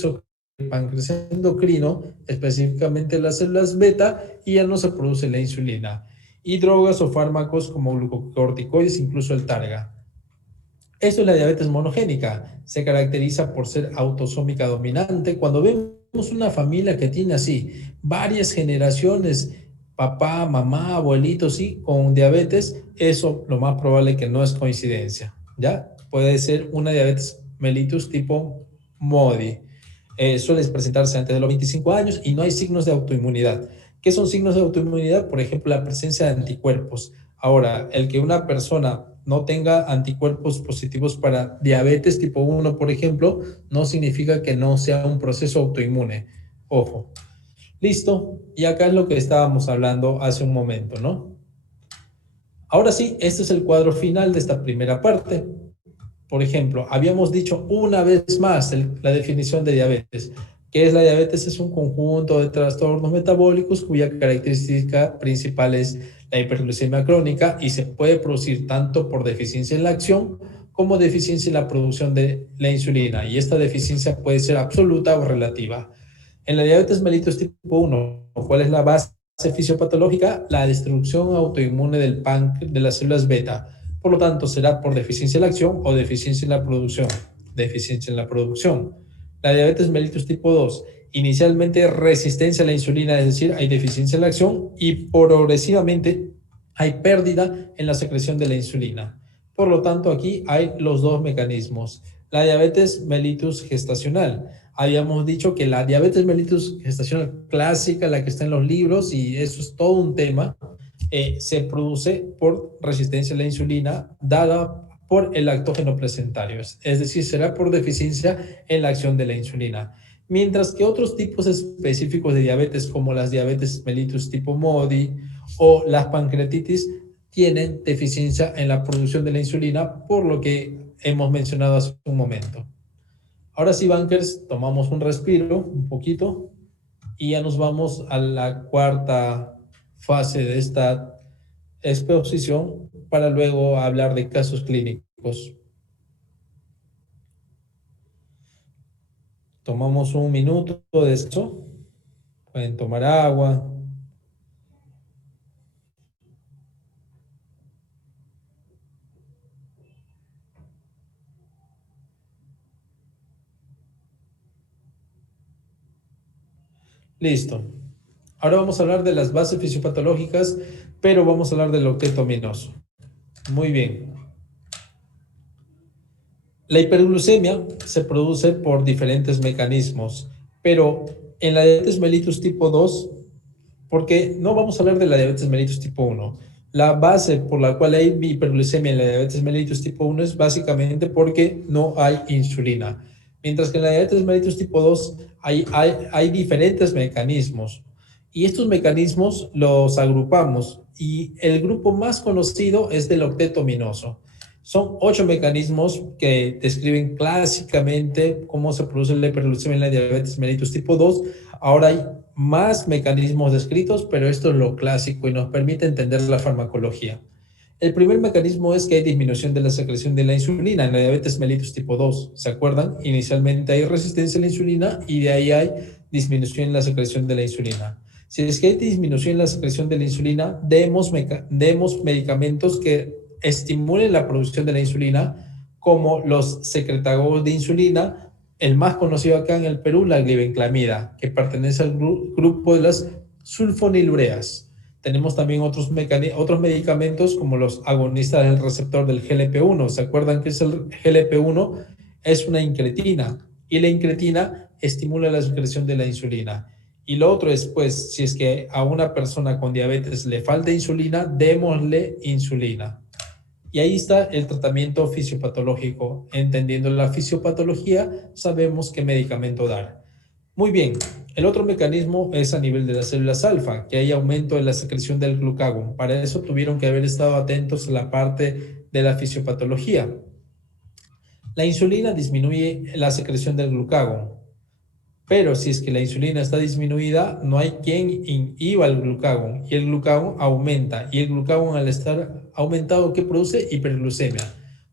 endocrino, específicamente las células beta, y ya no se produce la insulina. Y drogas o fármacos como glucocorticoides, incluso el targa. Esto es la diabetes monogénica. Se caracteriza por ser autosómica dominante. Cuando vemos una familia que tiene así varias generaciones, papá, mamá, abuelitos, sí, con diabetes, eso lo más probable que no es coincidencia, ¿ya? Puede ser una diabetes mellitus tipo MODY. Suele presentarse antes de los 25 años y no hay signos de autoinmunidad. ¿Qué son signos de autoinmunidad? Por ejemplo, la presencia de anticuerpos. Ahora, el que una persona no tenga anticuerpos positivos para diabetes tipo 1, por ejemplo, no significa que no sea un proceso autoinmune. Ojo. Listo. Y acá es lo que estábamos hablando hace un momento, ¿no? Ahora sí, este es el cuadro final de esta primera parte. Por ejemplo, habíamos dicho una vez más la definición de diabetes. ¿Qué es la diabetes? Es un conjunto de trastornos metabólicos cuya característica principal es la hiperglucemia crónica y se puede producir tanto por deficiencia en la acción como deficiencia en la producción de la insulina. Y esta deficiencia puede ser absoluta o relativa. En la diabetes mellitus tipo 1, ¿cuál es la base fisiopatológica? La destrucción autoinmune del páncreas de las células beta. Por lo tanto, será por deficiencia en la acción o deficiencia en la producción. Deficiencia en la producción. La diabetes mellitus tipo 2, inicialmente resistencia a la insulina, es decir, hay deficiencia en la acción y progresivamente hay pérdida en la secreción de la insulina. Por lo tanto, aquí hay los dos mecanismos. La diabetes mellitus gestacional. Habíamos dicho que la diabetes mellitus gestacional clásica, la que está en los libros, y eso es todo un tema, se produce por resistencia a la insulina dada por el lactógeno placentario, es decir, será por deficiencia en la acción de la insulina. Mientras que otros tipos específicos de diabetes, como las diabetes mellitus tipo MODY o las pancreatitis, tienen deficiencia en la producción de la insulina, por lo que hemos mencionado hace un momento. Ahora sí, bankers, tomamos un respiro, un poquito, y ya nos vamos a la cuarta fase de esta exposición para luego hablar de casos clínicos. Tomamos un minuto de esto. Pueden tomar agua. Listo. Ahora vamos a hablar de las bases fisiopatológicas, pero vamos a hablar del octeto aminoso. Muy bien. La hiperglucemia se produce por diferentes mecanismos, pero en la diabetes mellitus tipo 2, porque no vamos a hablar de la diabetes mellitus tipo 1. La base por la cual hay hiperglucemia en la diabetes mellitus tipo 1 es básicamente porque no hay insulina. Mientras que en la diabetes mellitus tipo 2 hay diferentes mecanismos. Y estos mecanismos los agrupamos. Y el grupo más conocido es del octeto aminoso. Son 8 mecanismos que describen clásicamente cómo se produce la hiperglucemia en la diabetes mellitus tipo 2. Ahora hay más mecanismos descritos, pero esto es lo clásico y nos permite entender la farmacología. El primer mecanismo es que hay disminución de la secreción de la insulina en la diabetes mellitus tipo 2. ¿Se acuerdan? Inicialmente hay resistencia a la insulina y de ahí hay disminución en la secreción de la insulina. Si es que hay disminución en la secreción de la insulina, demos medicamentos que estimulen la producción de la insulina, como los secretagogos de insulina, el más conocido acá en el Perú, la glibenclamida, que pertenece al grupo de las sulfonilureas. Tenemos también otros medicamentos como los agonistas del receptor del GLP-1. ¿Se acuerdan que es el GLP-1? Es una incretina y la incretina estimula la secreción de la insulina. Y lo otro es, pues, si es que a una persona con diabetes le falta insulina, démosle insulina. Y ahí está el tratamiento fisiopatológico. Entendiendo la fisiopatología, sabemos qué medicamento dar. Muy bien, el otro mecanismo es a nivel de las células alfa, que hay aumento de la secreción del glucagón. Para eso tuvieron que haber estado atentos a la parte de la fisiopatología. La insulina disminuye la secreción del glucagón, pero si es que la insulina está disminuida, no hay quien inhiba el glucagón y el glucagón aumenta. Y el glucagón, al estar aumentado, ¿qué produce? Hiperglucemia.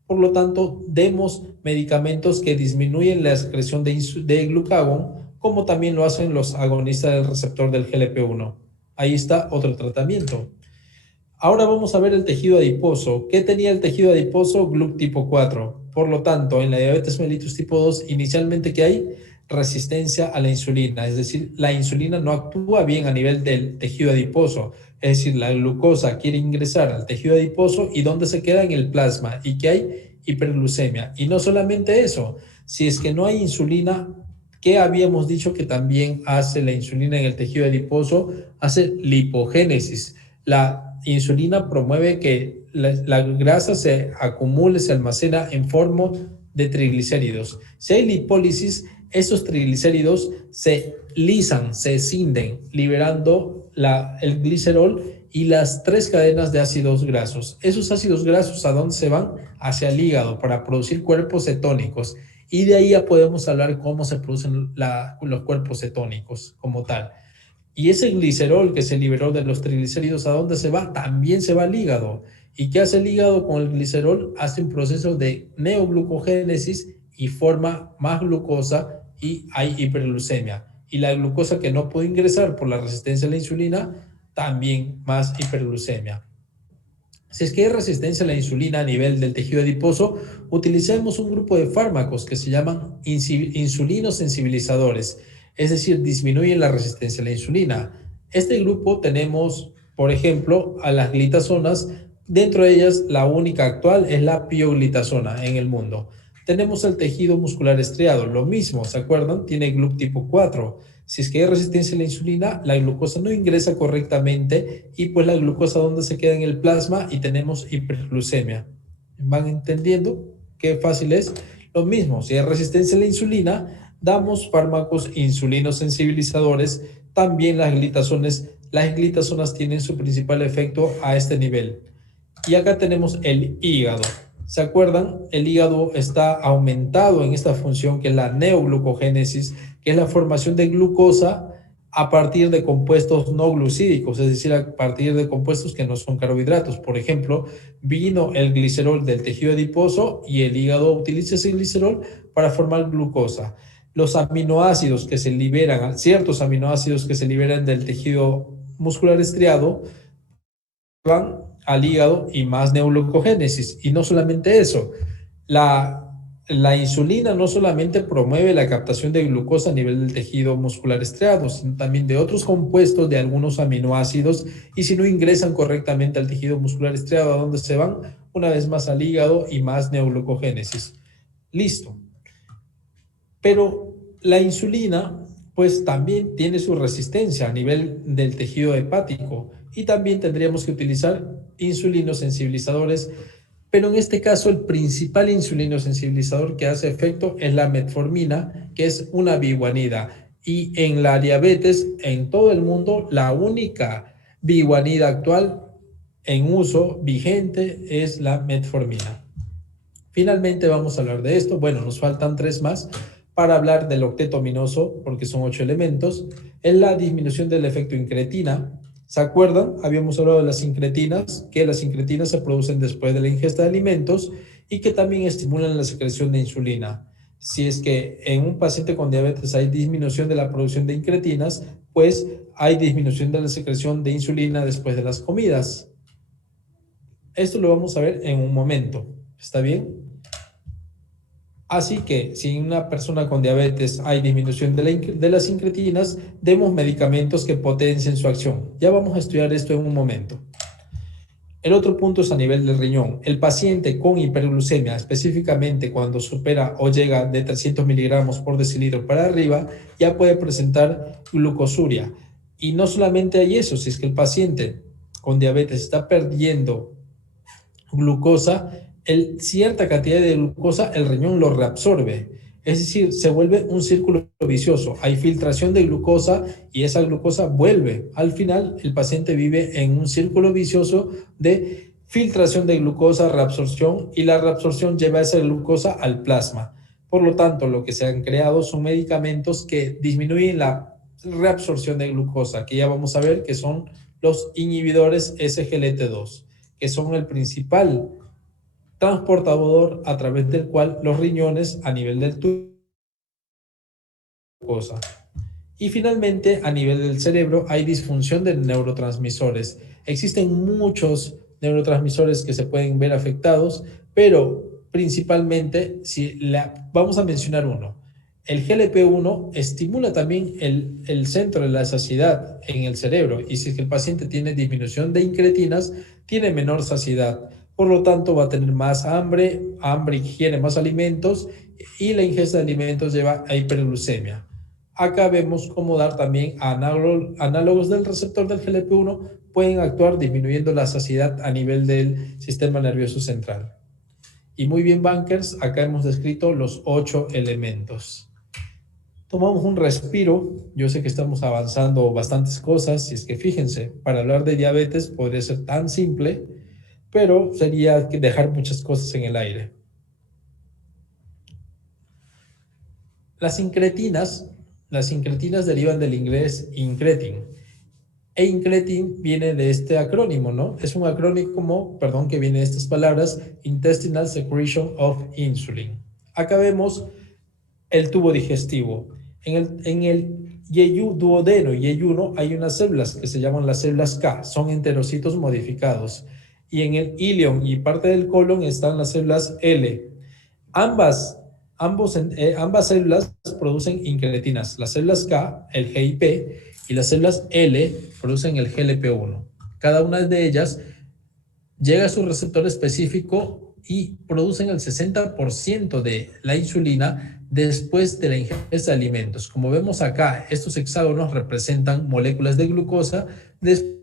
Por lo tanto, demos medicamentos que disminuyen la secreción de glucagón, como también lo hacen los agonistas del receptor del GLP-1. Ahí está otro tratamiento. Ahora vamos a ver el tejido adiposo. ¿Qué tenía el tejido adiposo? GLUT tipo 4. Por lo tanto, en la diabetes mellitus tipo 2, inicialmente, ¿qué hay? Resistencia a la insulina, es decir, la insulina no actúa bien a nivel del tejido adiposo, es decir, la glucosa quiere ingresar al tejido adiposo y ¿dónde se queda? En el plasma, y que hay hiperglucemia. Y no solamente eso, si es que no hay insulina, ¿qué habíamos dicho que también hace la insulina en el tejido adiposo? Hace lipogénesis. La insulina promueve que la grasa se acumule, se almacena en forma de triglicéridos. Si hay lipólisis, esos triglicéridos se lisan, se escinden, liberando el glicerol y las 3 cadenas de ácidos grasos. Esos ácidos grasos, ¿a dónde se van? Hacia el hígado para producir cuerpos cetónicos. Y de ahí ya podemos hablar cómo se producen los cuerpos cetónicos como tal. Y ese glicerol que se liberó de los triglicéridos, ¿a dónde se va? También se va al hígado. ¿Y qué hace el hígado con el glicerol? Hace un proceso de neoglucogénesis y forma más glucosa y hay hiperglucemia. Y la glucosa que no puede ingresar por la resistencia a la insulina, también más hiperglucemia. Si es que hay resistencia a la insulina a nivel del tejido adiposo, utilizamos un grupo de fármacos que se llaman insulinosensibilizadores, es decir, disminuyen la resistencia a la insulina. Este grupo tenemos, por ejemplo, a las glitazonas, dentro de ellas la única actual es la pioglitazona en el mundo. Tenemos el tejido muscular estriado, lo mismo, ¿se acuerdan? Tiene GLUT tipo 4. Si es que hay resistencia a la insulina, la glucosa no ingresa correctamente y pues la glucosa donde se queda en el plasma y tenemos hiperglucemia. ¿Van entendiendo qué fácil es? Lo mismo, si hay resistencia a la insulina, damos fármacos insulinosensibilizadores, también las glitazonas tienen su principal efecto a este nivel. Y acá tenemos el hígado. ¿Se acuerdan? El hígado está aumentado en esta función que es la neoglucogénesis, que es la formación de glucosa a partir de compuestos no glucídicos, es decir, a partir de compuestos que no son carbohidratos. Por ejemplo, vino el glicerol del tejido adiposo y el hígado utiliza ese glicerol para formar glucosa. Los aminoácidos que se liberan, ciertos aminoácidos que se liberan del tejido muscular estriado, van al hígado y más neoglucogénesis. Y no solamente eso, la insulina no solamente promueve la captación de glucosa a nivel del tejido muscular estriado, sino también de otros compuestos de algunos aminoácidos, y si no ingresan correctamente al tejido muscular estriado, ¿a dónde se van? Una vez más al hígado y más neoglucogénesis. Listo. Pero la insulina, pues también tiene su resistencia a nivel del tejido hepático y también tendríamos que utilizar insulinosensibilizadores, pero en este caso el principal insulinosensibilizador que hace efecto es la metformina, que es una biguanida. Y en la diabetes, en todo el mundo, la única biguanida actual en uso vigente es la metformina. Finalmente vamos a hablar de esto. Bueno, nos faltan 3 más para hablar del octeto aminoso, porque son 8 elementos. Es la disminución del efecto incretina. ¿Se acuerdan? Habíamos hablado de las incretinas, que las incretinas se producen después de la ingesta de alimentos y que también estimulan la secreción de insulina. Si es que en un paciente con diabetes hay disminución de la producción de incretinas, pues hay disminución de la secreción de insulina después de las comidas. Esto lo vamos a ver en un momento. ¿Está bien? Así que si en una persona con diabetes hay disminución de las incretinas, demos medicamentos que potencien su acción. Ya vamos a estudiar esto en un momento. El otro punto es a nivel del riñón. El paciente con hiperglucemia, específicamente cuando supera o llega de 300 miligramos por decilitro para arriba, ya puede presentar glucosuria. Y no solamente hay eso, si es que el paciente con diabetes está perdiendo glucosa, cierta cantidad de glucosa el riñón lo reabsorbe. Es decir, se vuelve un círculo vicioso. Hay filtración de glucosa y esa glucosa vuelve. Al final, el paciente vive en un círculo vicioso de filtración de glucosa, reabsorción, y la reabsorción lleva esa glucosa al plasma. Por lo tanto, lo que se han creado son medicamentos que disminuyen la reabsorción de glucosa, que ya vamos a ver que son los inhibidores SGLT2, que son el principal transportador a través del cual los riñones a nivel del tubo. Y finalmente, a nivel del cerebro hay disfunción de neurotransmisores. Existen muchos neurotransmisores que se pueden ver afectados, pero principalmente, vamos a mencionar uno. El GLP-1 estimula también el centro de la saciedad en el cerebro, y si es que el paciente tiene disminución de incretinas, tiene menor saciedad. Por lo tanto, va a tener más hambre, ingiere más alimentos, y la ingesta de alimentos lleva a hiperglucemia. Acá vemos cómo dar también análogos del receptor del GLP-1 pueden actuar disminuyendo la saciedad a nivel del sistema nervioso central. Y muy bien, bankers, acá hemos descrito los 8 elementos. Tomamos un respiro. Yo sé que estamos avanzando bastantes cosas, y es que fíjense, para hablar de diabetes podría ser tan simple, pero sería dejar muchas cosas en el aire. Las incretinas, derivan del inglés incretin. E incretin viene de este acrónimo, ¿no? Es un acrónimo, perdón, que viene de estas palabras: Intestinal Secretion of Insulin. Acá vemos el tubo digestivo. En el duodeno y yeyuno hay unas células que se llaman las células K, son enterocitos modificados. Y en el ilion y parte del colon están las células L. Ambas células producen incretinas. Las células K, el GIP, y las células L producen el GLP-1. Cada una de ellas llega a su receptor específico y producen el 60% de la insulina después de la ingesta de alimentos. Como vemos acá, estos hexágonos representan moléculas de glucosa después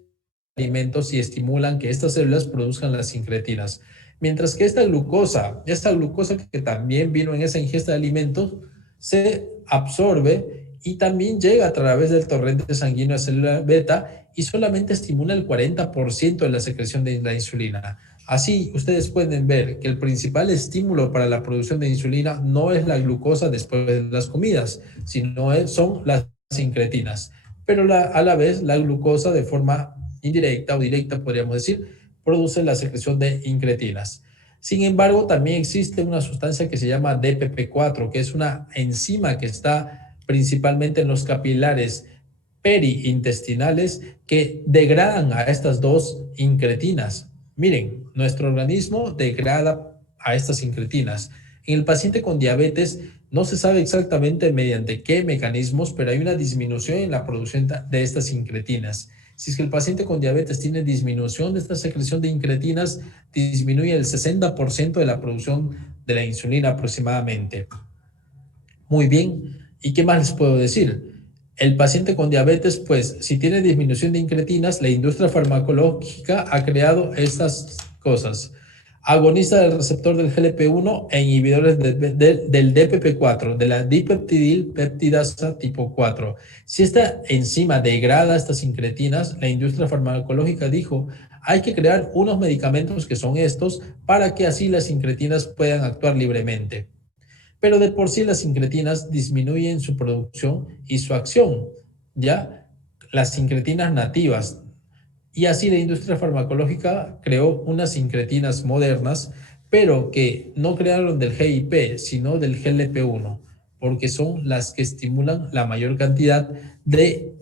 de alimentos y estimulan que estas células produzcan las incretinas. Mientras que esta glucosa que también vino en esa ingesta de alimentos, se absorbe y también llega a través del torrente sanguíneo a célula beta y solamente estimula el 40% de la secreción de la insulina. Así, ustedes pueden ver que el principal estímulo para la producción de insulina no es la glucosa después de las comidas, sino son las incretinas. Pero a la vez, la glucosa, de forma indirecta o directa, podríamos decir, produce la secreción de incretinas. Sin embargo, también existe una sustancia que se llama DPP4, que es una enzima que está principalmente en los capilares periintestinales que degradan a estas dos incretinas. Miren, nuestro organismo degrada a estas incretinas. En el paciente con diabetes no se sabe exactamente mediante qué mecanismos, pero hay una disminución en la producción de estas incretinas. Si es que el paciente con diabetes tiene disminución de esta secreción de incretinas, disminuye el 60% de la producción de la insulina aproximadamente. Muy bien, ¿y qué más les puedo decir? El paciente con diabetes, pues, si tiene disminución de incretinas, la industria farmacológica ha creado estas cosas: agonista del receptor del GLP-1 e inhibidores del DPP4, de la dipeptidil peptidasa tipo 4. Si esta enzima degrada estas incretinas, la industria farmacológica dijo: hay que crear unos medicamentos que son estos para que así las incretinas puedan actuar libremente. Pero de por sí las incretinas disminuyen su producción y su acción, ¿ya? Las incretinas nativas. Y así la industria farmacológica creó unas incretinas modernas, pero que no crearon del GIP, sino del GLP-1, porque son las que estimulan la mayor cantidad de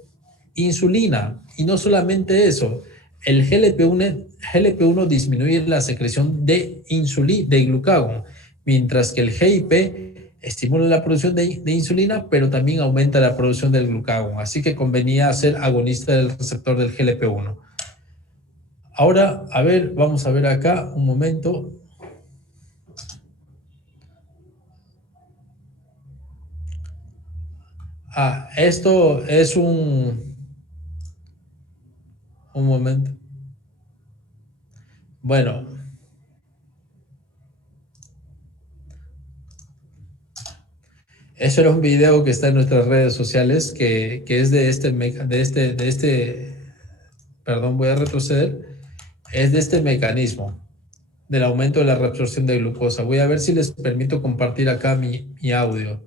insulina. Y no solamente eso, el GLP-1 disminuye la secreción de insulina, de glucagón, mientras que el GIP estimula la producción de insulina, pero también aumenta la producción del glucagón. Así que convenía ser agonista del receptor del GLP-1. Ahora, a ver, vamos a ver acá un momento. Esto es un momento. Bueno, eso era un video que está en nuestras redes sociales, que es perdón, voy a retroceder. Es de este mecanismo del aumento de la reabsorción de glucosa. Voy a ver si les permito compartir acá mi audio.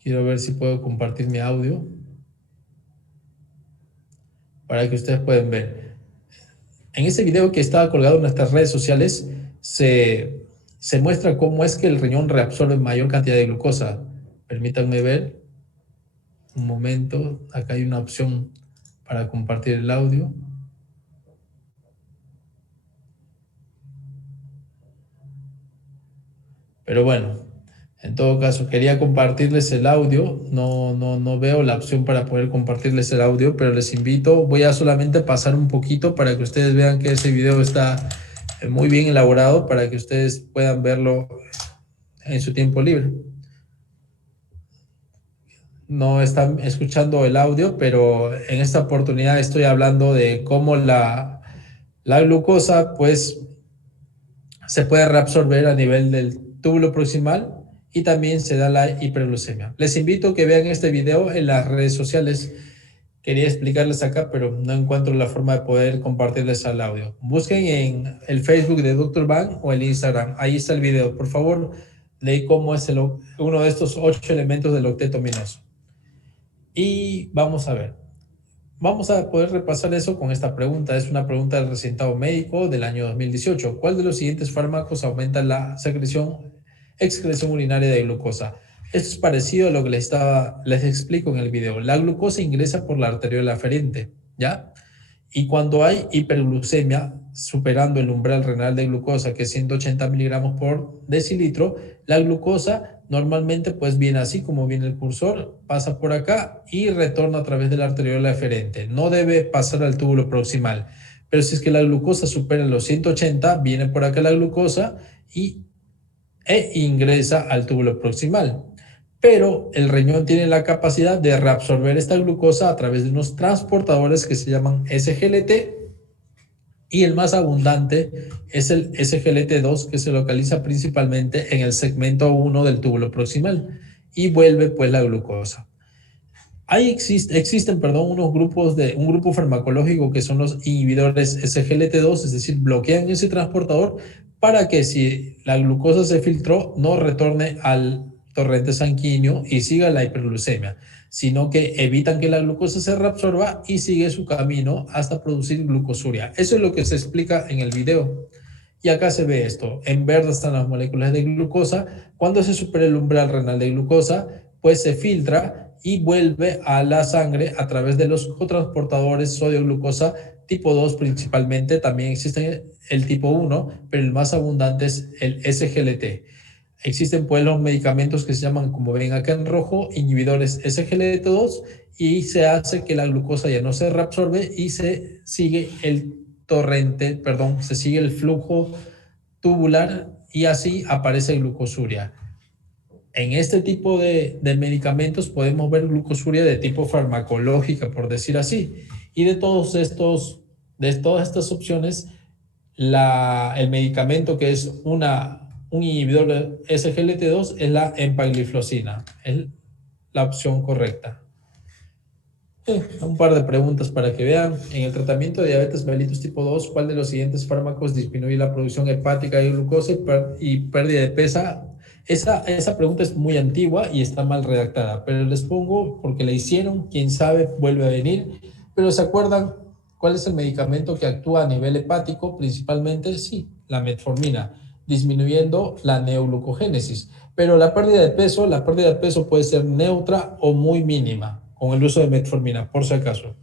Quiero ver si puedo compartir mi audio para que ustedes puedan ver. En ese video que estaba colgado en nuestras redes sociales se muestra cómo es que el riñón reabsorbe mayor cantidad de glucosa. Permítanme ver un momento. Acá hay una opción para compartir el audio. Pero bueno, en todo caso, quería compartirles el audio. No veo la opción para poder compartirles el audio, pero les invito. Voy a solamente pasar un poquito para que ustedes vean que ese video está muy bien elaborado, para que ustedes puedan verlo en su tiempo libre. No están escuchando el audio, pero en esta oportunidad estoy hablando de cómo la glucosa, pues, se puede reabsorber a nivel del túbulo proximal y también se da la hiperglucemia. Les invito a que vean este video en las redes sociales quería explicarles acá, pero no encuentro la forma de poder compartirles el audio. Busquen en el Facebook de Dr. Van o el Instagram. Ahí está el video. Por favor, leí cómo es uno de estos 8 elementos del octeto ominoso. Y vamos a ver. Vamos a poder repasar eso con esta pregunta. Es una pregunta del recintado médico del año 2018. ¿Cuál de los siguientes fármacos aumenta la excreción urinaria de glucosa? Esto es parecido a lo que les explico en el video. La glucosa ingresa por la arteriola aferente, ¿ya? Y cuando hay hiperglucemia, superando el umbral renal de glucosa, que es 180 miligramos por decilitro, la glucosa normalmente pues viene así como viene el cursor, pasa por acá y retorna a través de la arteriola eferente. No debe pasar al túbulo proximal. Pero si es que la glucosa supera los 180, viene por acá la glucosa e ingresa al túbulo proximal. Pero el riñón tiene la capacidad de reabsorber esta glucosa a través de unos transportadores que se llaman SGLT, y el más abundante es el SGLT2, que se localiza principalmente en el segmento 1 del túbulo proximal y vuelve pues la glucosa. Existen un grupo farmacológico que son los inhibidores SGLT2, es decir, bloquean ese transportador para que si la glucosa se filtró no retorne al torrente sanguíneo y siga la hiperglucemia, sino que evitan que la glucosa se reabsorba y sigue su camino hasta producir glucosuria. Eso es lo que se explica en el video. Y acá se ve esto. En verde están las moléculas de glucosa. Cuando se supera el umbral renal de glucosa, pues se filtra y vuelve a la sangre a través de los cotransportadores sodio-glucosa tipo 2 principalmente. También existe el tipo 1, pero el más abundante es el SGLT. Existen pues los medicamentos que se llaman, como ven acá en rojo, inhibidores SGLT2, y se hace que la glucosa ya no se reabsorbe y se sigue se sigue el flujo tubular y así aparece glucosuria. En este tipo de medicamentos podemos ver glucosuria de tipo farmacológica, por decir así. Y de todas estas opciones, el medicamento que es un inhibidor de SGLT2 es la empagliflozina, es la opción correcta. Un par de preguntas para que vean. En el tratamiento de diabetes mellitus tipo 2, ¿cuál de los siguientes fármacos disminuye la producción hepática de glucosa y pérdida de peso? Esa pregunta es muy antigua y está mal redactada, pero les pongo porque la hicieron, quién sabe, vuelve a venir. Pero ¿se acuerdan cuál es el medicamento que actúa a nivel hepático? Principalmente, sí, la metformina, disminuyendo la neoglucogénesis. Pero la pérdida de peso puede ser neutra o muy mínima con el uso de metformina, por si acaso.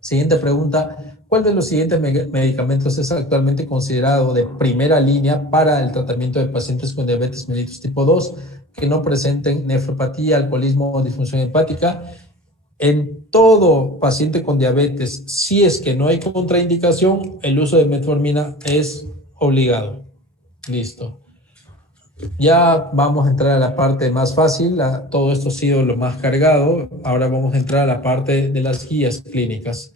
Siguiente pregunta. ¿Cuál de los siguientes medicamentos es actualmente considerado de primera línea para el tratamiento de pacientes con diabetes mellitus tipo 2 que no presenten nefropatía, alcoholismo o disfunción hepática? En todo paciente con diabetes, si es que no hay contraindicación, el uso de metformina es obligado. Listo. Ya vamos a entrar a la parte más fácil. Todo esto ha sido lo más cargado. Ahora vamos a entrar a la parte de las guías clínicas.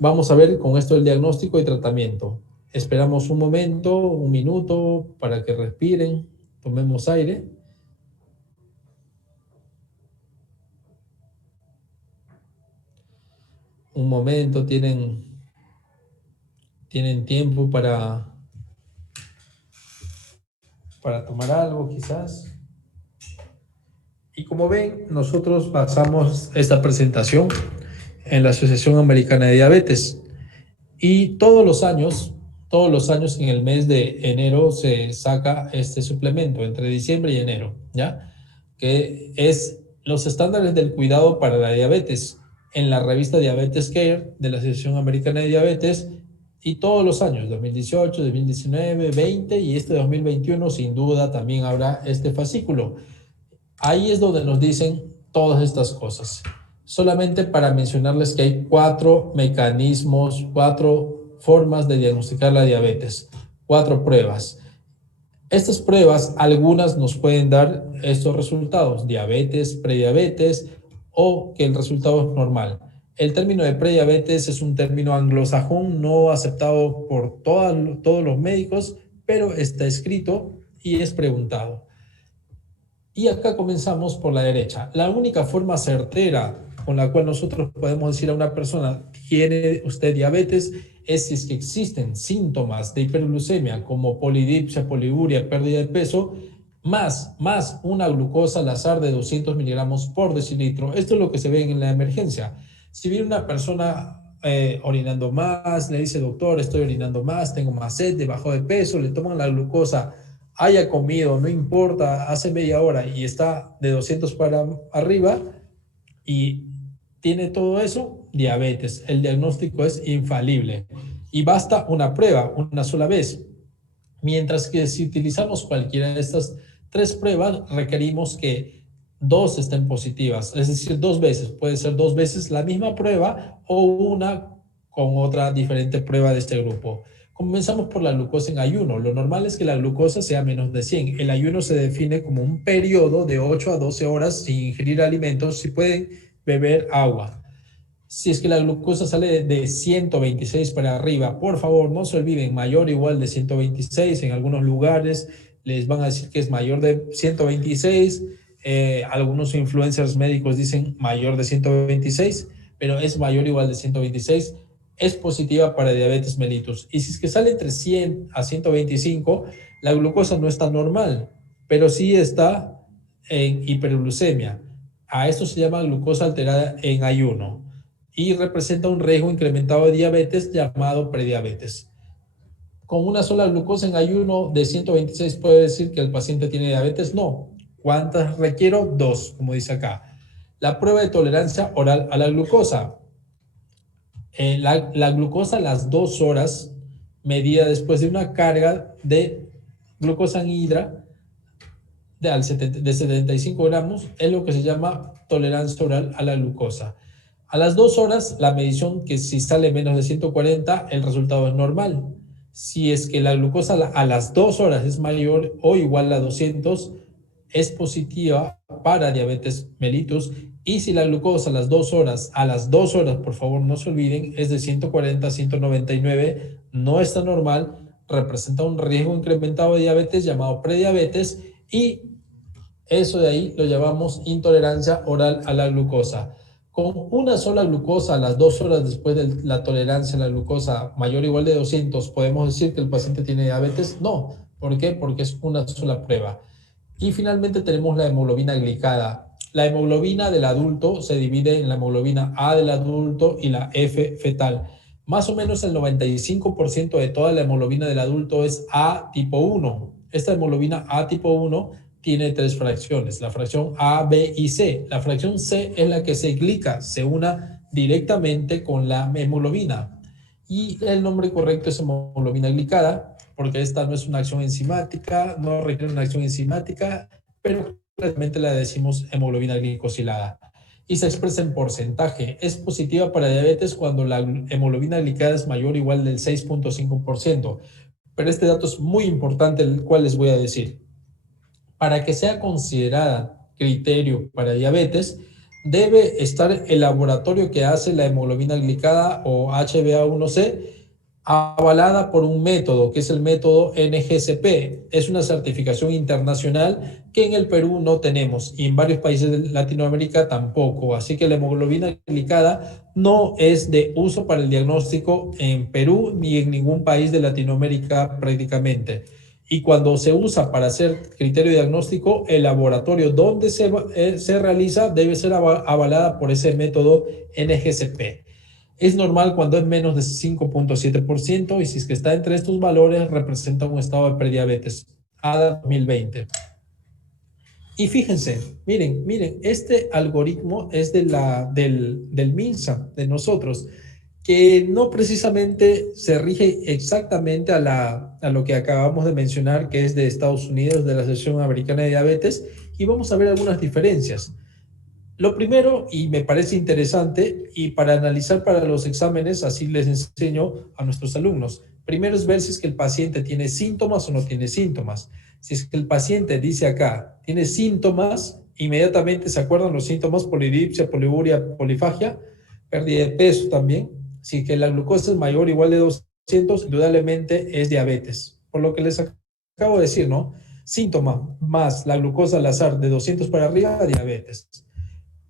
Vamos a ver con esto el diagnóstico y tratamiento. Esperamos un momento, un minuto, para que respiren, tomemos aire. Un momento, tienen tiempo para tomar algo quizás. Y como ven, nosotros basamos esta presentación en la Asociación Americana de Diabetes. Y todos los años en el mes de enero se saca este suplemento, entre diciembre y enero, ¿ya? Que es los estándares del cuidado para la diabetes en la revista Diabetes Care de la Asociación Americana de Diabetes, y todos los años, 2018, 2019, 20 y este 2021, sin duda también habrá este fascículo. Ahí es donde nos dicen todas estas cosas. Solamente para mencionarles que hay 4 mecanismos, 4 formas de diagnosticar la diabetes, 4 pruebas. Estas pruebas, algunas nos pueden dar estos resultados: diabetes, prediabetes, o que el resultado es normal. El término de prediabetes es un término anglosajón no aceptado por todos los médicos, pero está escrito y es preguntado. Y acá comenzamos por la derecha. La única forma certera con la cual nosotros podemos decir a una persona, ¿tiene usted diabetes? Es si es que existen síntomas de hiperglucemia como polidipsia, poliuria, pérdida de peso, más una glucosa al azar de 200 miligramos por decilitro. Esto es lo que se ve en la emergencia. Si viene una persona orinando más, le dice, doctor, estoy orinando más, tengo más sed, bajo de peso, le toman la glucosa, haya comido, no importa, hace media hora y está de 200 para arriba y tiene todo eso, diabetes. El diagnóstico es infalible y basta una prueba, una sola vez. Mientras que si utilizamos cualquiera de estas tres pruebas, requerimos que dos estén positivas, es decir, dos veces. Puede ser dos veces la misma prueba o una con otra diferente prueba de este grupo. Comenzamos por la glucosa en ayuno. Lo normal es que la glucosa sea menos de 100. El ayuno se define como un periodo de 8 a 12 horas sin ingerir alimentos, si pueden beber agua. Si es que la glucosa sale de 126 para arriba, por favor, no se olviden, mayor o igual de 126. En algunos lugares les van a decir que es mayor de 126. Algunos influencers médicos dicen mayor de 126, pero es mayor o igual de 126. Es positiva para diabetes mellitus. Y si es que sale entre 100 a 125, la glucosa no está normal, pero sí está en hiperglucemia. A esto se llama glucosa alterada en ayuno y representa un riesgo incrementado de diabetes llamado prediabetes. ¿Con una sola glucosa en ayuno de 126 puede decir que el paciente tiene diabetes? No. ¿Cuántas requiero? Dos, como dice acá. La prueba de tolerancia oral a la glucosa. La glucosa a las 2 horas, medida después de una carga de glucosa anhidra de 75 gramos, es lo que se llama tolerancia oral a la glucosa. A las 2 horas, la medición que si sale menos de 140, el resultado es normal. Si es que la glucosa a las 2 horas es mayor o igual a 200, es positiva para diabetes mellitus. Y si la glucosa a las 2 horas, por favor no se olviden, es de 140 a 199, no está normal, representa un riesgo incrementado de diabetes llamado prediabetes y eso de ahí lo llamamos intolerancia oral a la glucosa. Con una sola glucosa a las 2 horas después de la tolerancia a la glucosa mayor o igual de 200, ¿podemos decir que el paciente tiene diabetes? No. ¿Por qué? Porque es una sola prueba. Y finalmente tenemos la hemoglobina glicada. La hemoglobina del adulto se divide en la hemoglobina A del adulto y la F fetal. Más o menos el 95% de toda la hemoglobina del adulto es A tipo 1. Esta hemoglobina A tipo 1 tiene tres fracciones, la fracción A, B y C. La fracción C es la que se glica, se una directamente con la hemoglobina. Y el nombre correcto es hemoglobina glicada, porque esta no es una acción enzimática, no requiere una acción enzimática, pero realmente la decimos hemoglobina glicosilada. Y se expresa en porcentaje. Es positiva para diabetes cuando la hemoglobina glicada es mayor o igual del 6.5%. Pero este dato es muy importante, el cual les voy a decir. Para que sea considerada criterio para diabetes, debe estar el laboratorio que hace la hemoglobina glicada o HbA1c avalada por un método que es el método NGCP. Es una certificación internacional que en el Perú no tenemos y en varios países de Latinoamérica tampoco. Así que la hemoglobina glicada no es de uso para el diagnóstico en Perú ni en ningún país de Latinoamérica prácticamente. Y cuando se usa para hacer criterio diagnóstico, el laboratorio donde se realiza debe ser avalada por ese método NGCP. Es normal cuando es menos de 5.7% y si es que está entre estos valores representa un estado de prediabetes. ADA 2020. Y fíjense, miren, este algoritmo es del MINSA, de nosotros, que no precisamente se rige exactamente a lo que acabamos de mencionar, que es de Estados Unidos, de la Asociación Americana de Diabetes, y vamos a ver algunas diferencias. Lo primero, y me parece interesante, y para analizar para los exámenes, así les enseño a nuestros alumnos, primero es ver si es que el paciente tiene síntomas o no tiene síntomas. Si es que el paciente dice acá, tiene síntomas, inmediatamente se acuerdan los síntomas: polidipsia, poliuria, polifagia, pérdida de peso también. Si es que la glucosa es mayor o igual de 200, indudablemente es diabetes. Por lo que les acabo de decir, ¿no? Síntoma más la glucosa al azar de 200 para arriba, diabetes.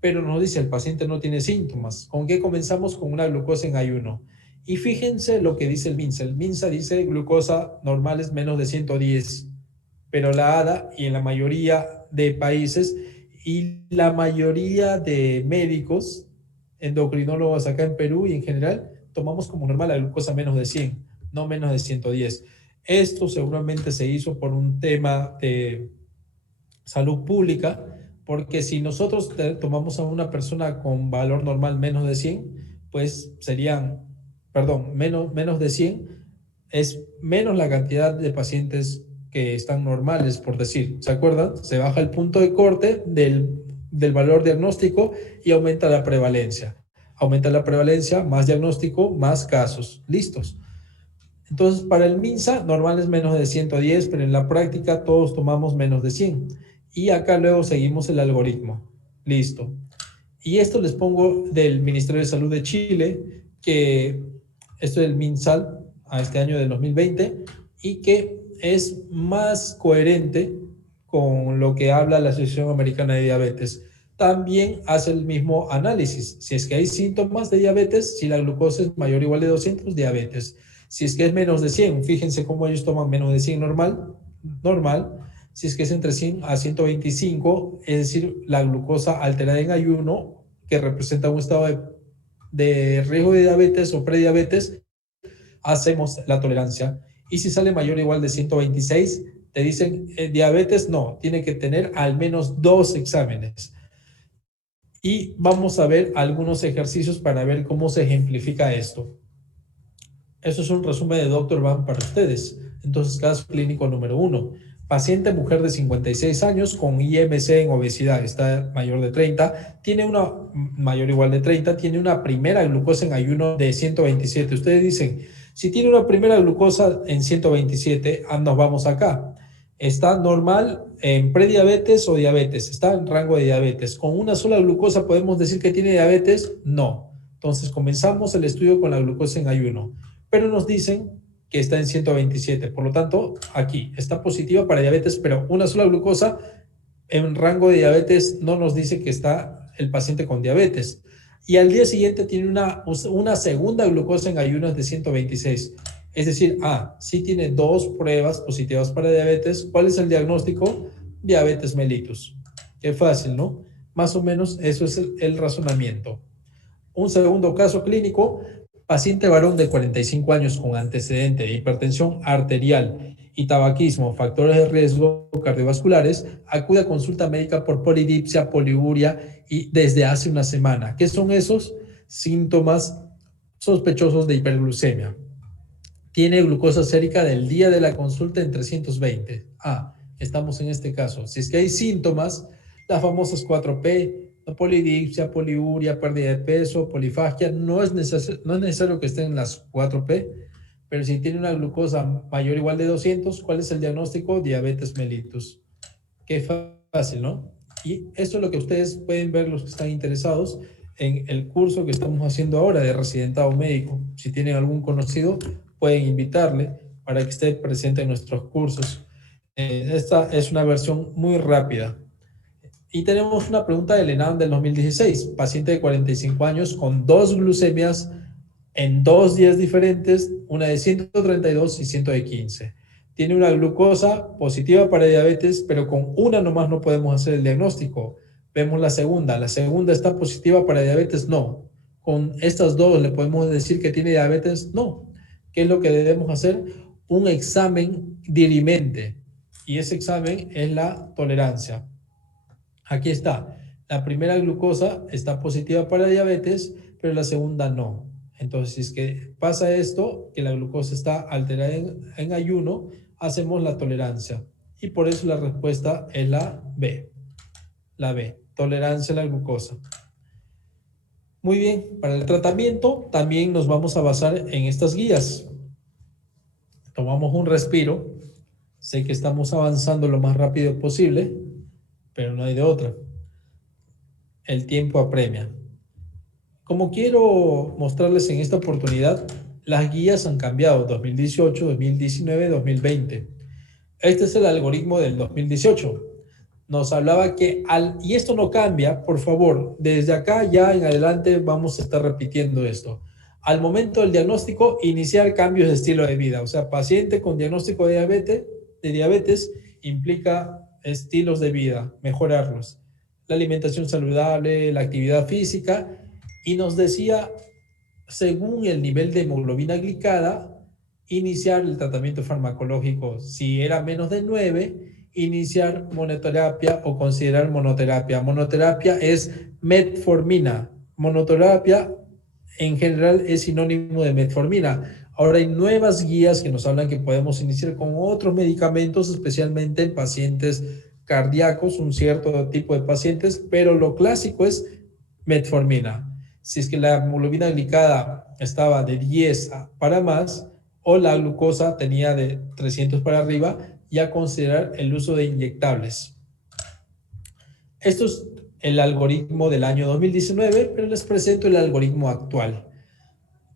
pero nos dice el paciente no tiene síntomas. ¿Con qué comenzamos? Con una glucosa en ayuno. Y fíjense lo que dice el MINSA. El MINSA dice glucosa normal es menos de 110, pero la ADA y en la mayoría de países y la mayoría de médicos, endocrinólogos acá en Perú y en general, tomamos como normal la glucosa menos de 100, no menos de 110. Esto seguramente se hizo por un tema de salud pública, porque si nosotros tomamos a una persona con valor normal menos de 100, pues serían, perdón, menos de 100, es menos la cantidad de pacientes que están normales, por decir. ¿Se acuerdan? Se baja el punto de corte del valor diagnóstico y aumenta la prevalencia. Aumenta la prevalencia, más diagnóstico, más casos. Listos. Entonces, para el MINSA, normal es menos de 110, pero en la práctica todos tomamos menos de 100. Y acá luego seguimos el algoritmo. Listo. Y esto les pongo del Ministerio de Salud de Chile, que esto es el MinSal a este año del 2020, y que es más coherente con lo que habla la Asociación Americana de Diabetes. También hace el mismo análisis. Si es que hay síntomas de diabetes, si la glucosa es mayor o igual de 200, diabetes. Si es que es menos de 100, fíjense cómo ellos toman menos de 100 normal. Si es que es entre 100 a 125, es decir, la glucosa alterada en ayuno, que representa un estado de riesgo de diabetes o prediabetes, hacemos la tolerancia. Y si sale mayor o igual de 126, te dicen diabetes, no, tiene que tener al menos 2 exámenes. Y vamos a ver algunos ejercicios para ver cómo se ejemplifica esto. Eso es un resumen de Dr. Van para ustedes. Entonces, caso clínico número 1. Paciente mujer de 56 años con IMC en obesidad, está mayor de 30, tiene una mayor o igual de 30, tiene una primera glucosa en ayuno de 127. Ustedes dicen, si tiene una primera glucosa en 127, nos vamos acá. Está normal en prediabetes o diabetes, está en rango de diabetes. ¿Con una sola glucosa podemos decir que tiene diabetes? No. Entonces comenzamos el estudio con la glucosa en ayuno, pero nos dicen que está en 127. Por lo tanto, aquí está positiva para diabetes, pero una sola glucosa en rango de diabetes no nos dice que está el paciente con diabetes. Y al día siguiente tiene una segunda glucosa en ayunas de 126. Es decir, sí tiene 2 pruebas positivas para diabetes. ¿Cuál es el diagnóstico? Diabetes mellitus. Qué fácil, ¿no? Más o menos eso es el razonamiento. Un segundo caso clínico, paciente varón de 45 años con antecedente de hipertensión arterial y tabaquismo, factores de riesgo cardiovasculares, acude a consulta médica por polidipsia, poliuria y desde hace una semana. ¿Qué son esos síntomas sospechosos de hiperglucemia? Tiene glucosa sérica del día de la consulta en 320. Estamos en este caso. Si es que hay síntomas, las famosas 4P, polidipsia, poliuria, pérdida de peso, polifagia, no es necesario que estén las 4P, pero si tiene una glucosa mayor o igual de 200, ¿cuál es el diagnóstico? Diabetes mellitus. Qué fácil, ¿no? Y esto es lo que ustedes pueden ver, los que están interesados, en el curso que estamos haciendo ahora de residentado médico. Si tienen algún conocido, pueden invitarle para que esté presente en nuestros cursos. Esta es una versión muy rápida. Y tenemos una pregunta del ENAM del 2016, paciente de 45 años con 2 glucemias en 2 días diferentes, una de 132 y 115. Tiene una glucosa positiva para diabetes, pero con una nomás no podemos hacer el diagnóstico. Vemos la segunda está positiva para diabetes, no. Con estas 2 le podemos decir que tiene diabetes, no. ¿Qué es lo que debemos hacer? Un examen dirimente, y ese examen es la tolerancia. Aquí está, la primera glucosa está positiva para diabetes, pero la segunda no. Entonces, si es que pasa esto, que la glucosa está alterada en ayuno, hacemos la tolerancia. Y por eso la respuesta es la B. La B, tolerancia a la glucosa. Muy bien, para el tratamiento también nos vamos a basar en estas guías. Tomamos un respiro. Sé que estamos avanzando lo más rápido posible, pero no hay de otra. El tiempo apremia. Como quiero mostrarles en esta oportunidad, las guías han cambiado 2018, 2019, 2020. Este es el algoritmo del 2018. nos hablaba que y esto no cambia, por favor, desde acá ya en adelante vamos a estar repitiendo esto. Al momento del diagnóstico, iniciar cambios de estilo de vida. O sea, paciente con diagnóstico de diabetes implica estilos de vida, mejorarlos. La alimentación saludable, la actividad física. Y nos decía, según el nivel de hemoglobina glicada, iniciar el tratamiento farmacológico. Si era menos de 9, iniciar monoterapia o considerar monoterapia. Monoterapia es metformina. Monoterapia en general es sinónimo de metformina. Ahora hay nuevas guías que nos hablan que podemos iniciar con otros medicamentos, especialmente en pacientes cardíacos, un cierto tipo de pacientes, pero lo clásico es metformina. Si es que la hemoglobina glicada estaba de 10 para más o la glucosa tenía de 300 para arriba, ya considerar el uso de inyectables. Esto es el algoritmo del año 2019, pero les presento el algoritmo actual.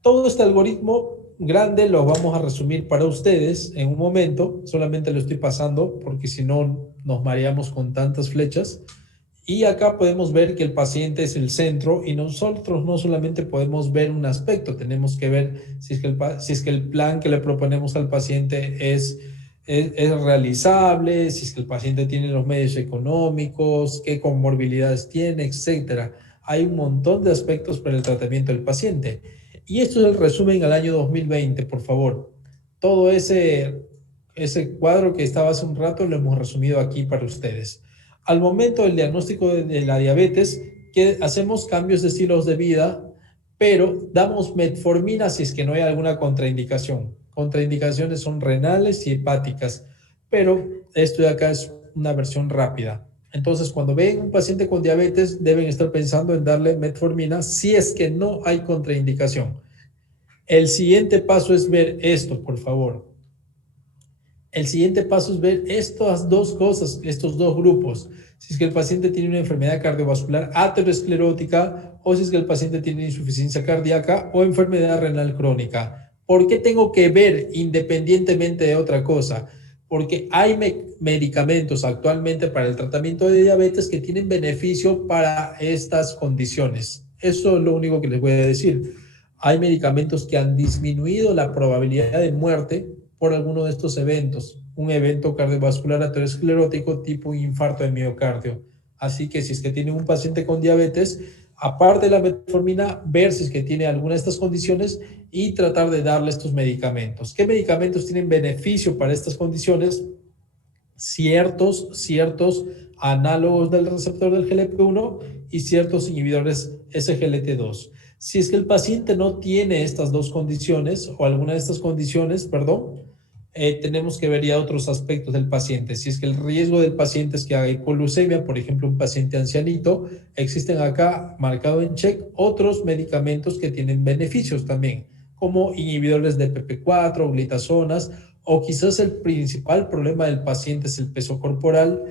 Todo este algoritmo grande lo vamos a resumir para ustedes en un momento, solamente lo estoy pasando porque si no nos mareamos con tantas flechas. Y acá podemos ver que el paciente es el centro y nosotros no solamente podemos ver un aspecto, tenemos que ver si es que el plan que le proponemos al paciente es realizable, si es que el paciente tiene los medios económicos, qué comorbilidades tiene, etcétera. Hay un montón de aspectos para el tratamiento del paciente. Y esto es el resumen al año 2020, por favor. Todo ese cuadro que estaba hace un rato lo hemos resumido aquí para ustedes. Al momento del diagnóstico de la diabetes, que hacemos cambios de estilos de vida, pero damos metformina si es que no hay alguna contraindicación. Contraindicaciones son renales y hepáticas, pero esto de acá es una versión rápida. Entonces, cuando ven un paciente con diabetes, deben estar pensando en darle metformina si es que no hay contraindicación. El siguiente paso es ver esto, por favor. El siguiente paso es ver estas dos cosas, estos dos grupos. Si es que el paciente tiene una enfermedad cardiovascular aterosclerótica o si es que el paciente tiene insuficiencia cardíaca o enfermedad renal crónica. ¿Por qué tengo que ver independientemente de otra cosa? Porque hay medicamentos actualmente para el tratamiento de diabetes que tienen beneficio para estas condiciones. Eso es lo único que les voy a decir. Hay medicamentos que han disminuido la probabilidad de muerte por alguno de estos eventos, un evento cardiovascular aterosclerótico tipo infarto de miocardio. Así que si es que tiene un paciente con diabetes, aparte de la metformina, ver si es que tiene alguna de estas condiciones y tratar de darle estos medicamentos. ¿Qué medicamentos tienen beneficio para estas condiciones? Ciertos análogos del receptor del GLP-1 y ciertos inhibidores SGLT2. Si es que el paciente no tiene estas dos condiciones o alguna de estas condiciones, tenemos que ver ya otros aspectos del paciente. Si es que el riesgo del paciente es que haga hipoglucemia, por ejemplo, un paciente ancianito, existen acá marcado en check otros medicamentos que tienen beneficios también, como inhibidores de PP4, glitazonas, o quizás el principal problema del paciente es el peso corporal.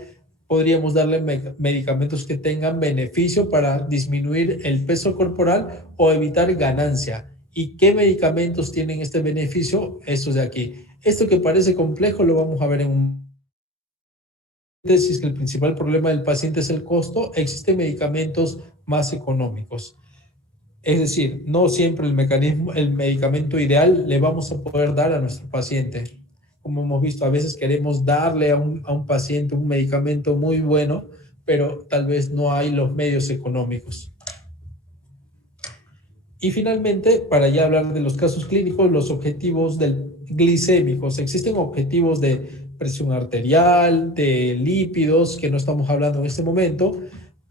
Podríamos darle medicamentos que tengan beneficio para disminuir el peso corporal o evitar ganancia. ¿Y qué medicamentos tienen este beneficio? Estos de aquí. Esto que parece complejo lo vamos a ver en un... Si es que el principal problema del paciente es el costo, existen medicamentos más económicos. Es decir, no siempre el medicamento ideal le vamos a poder dar a nuestro paciente. Como hemos visto, a veces queremos darle a un paciente un medicamento muy bueno, pero tal vez no hay los medios económicos. Y finalmente, para ya hablar de los casos clínicos, los objetivos glicémicos. Existen objetivos de presión arterial, de lípidos, que no estamos hablando en este momento,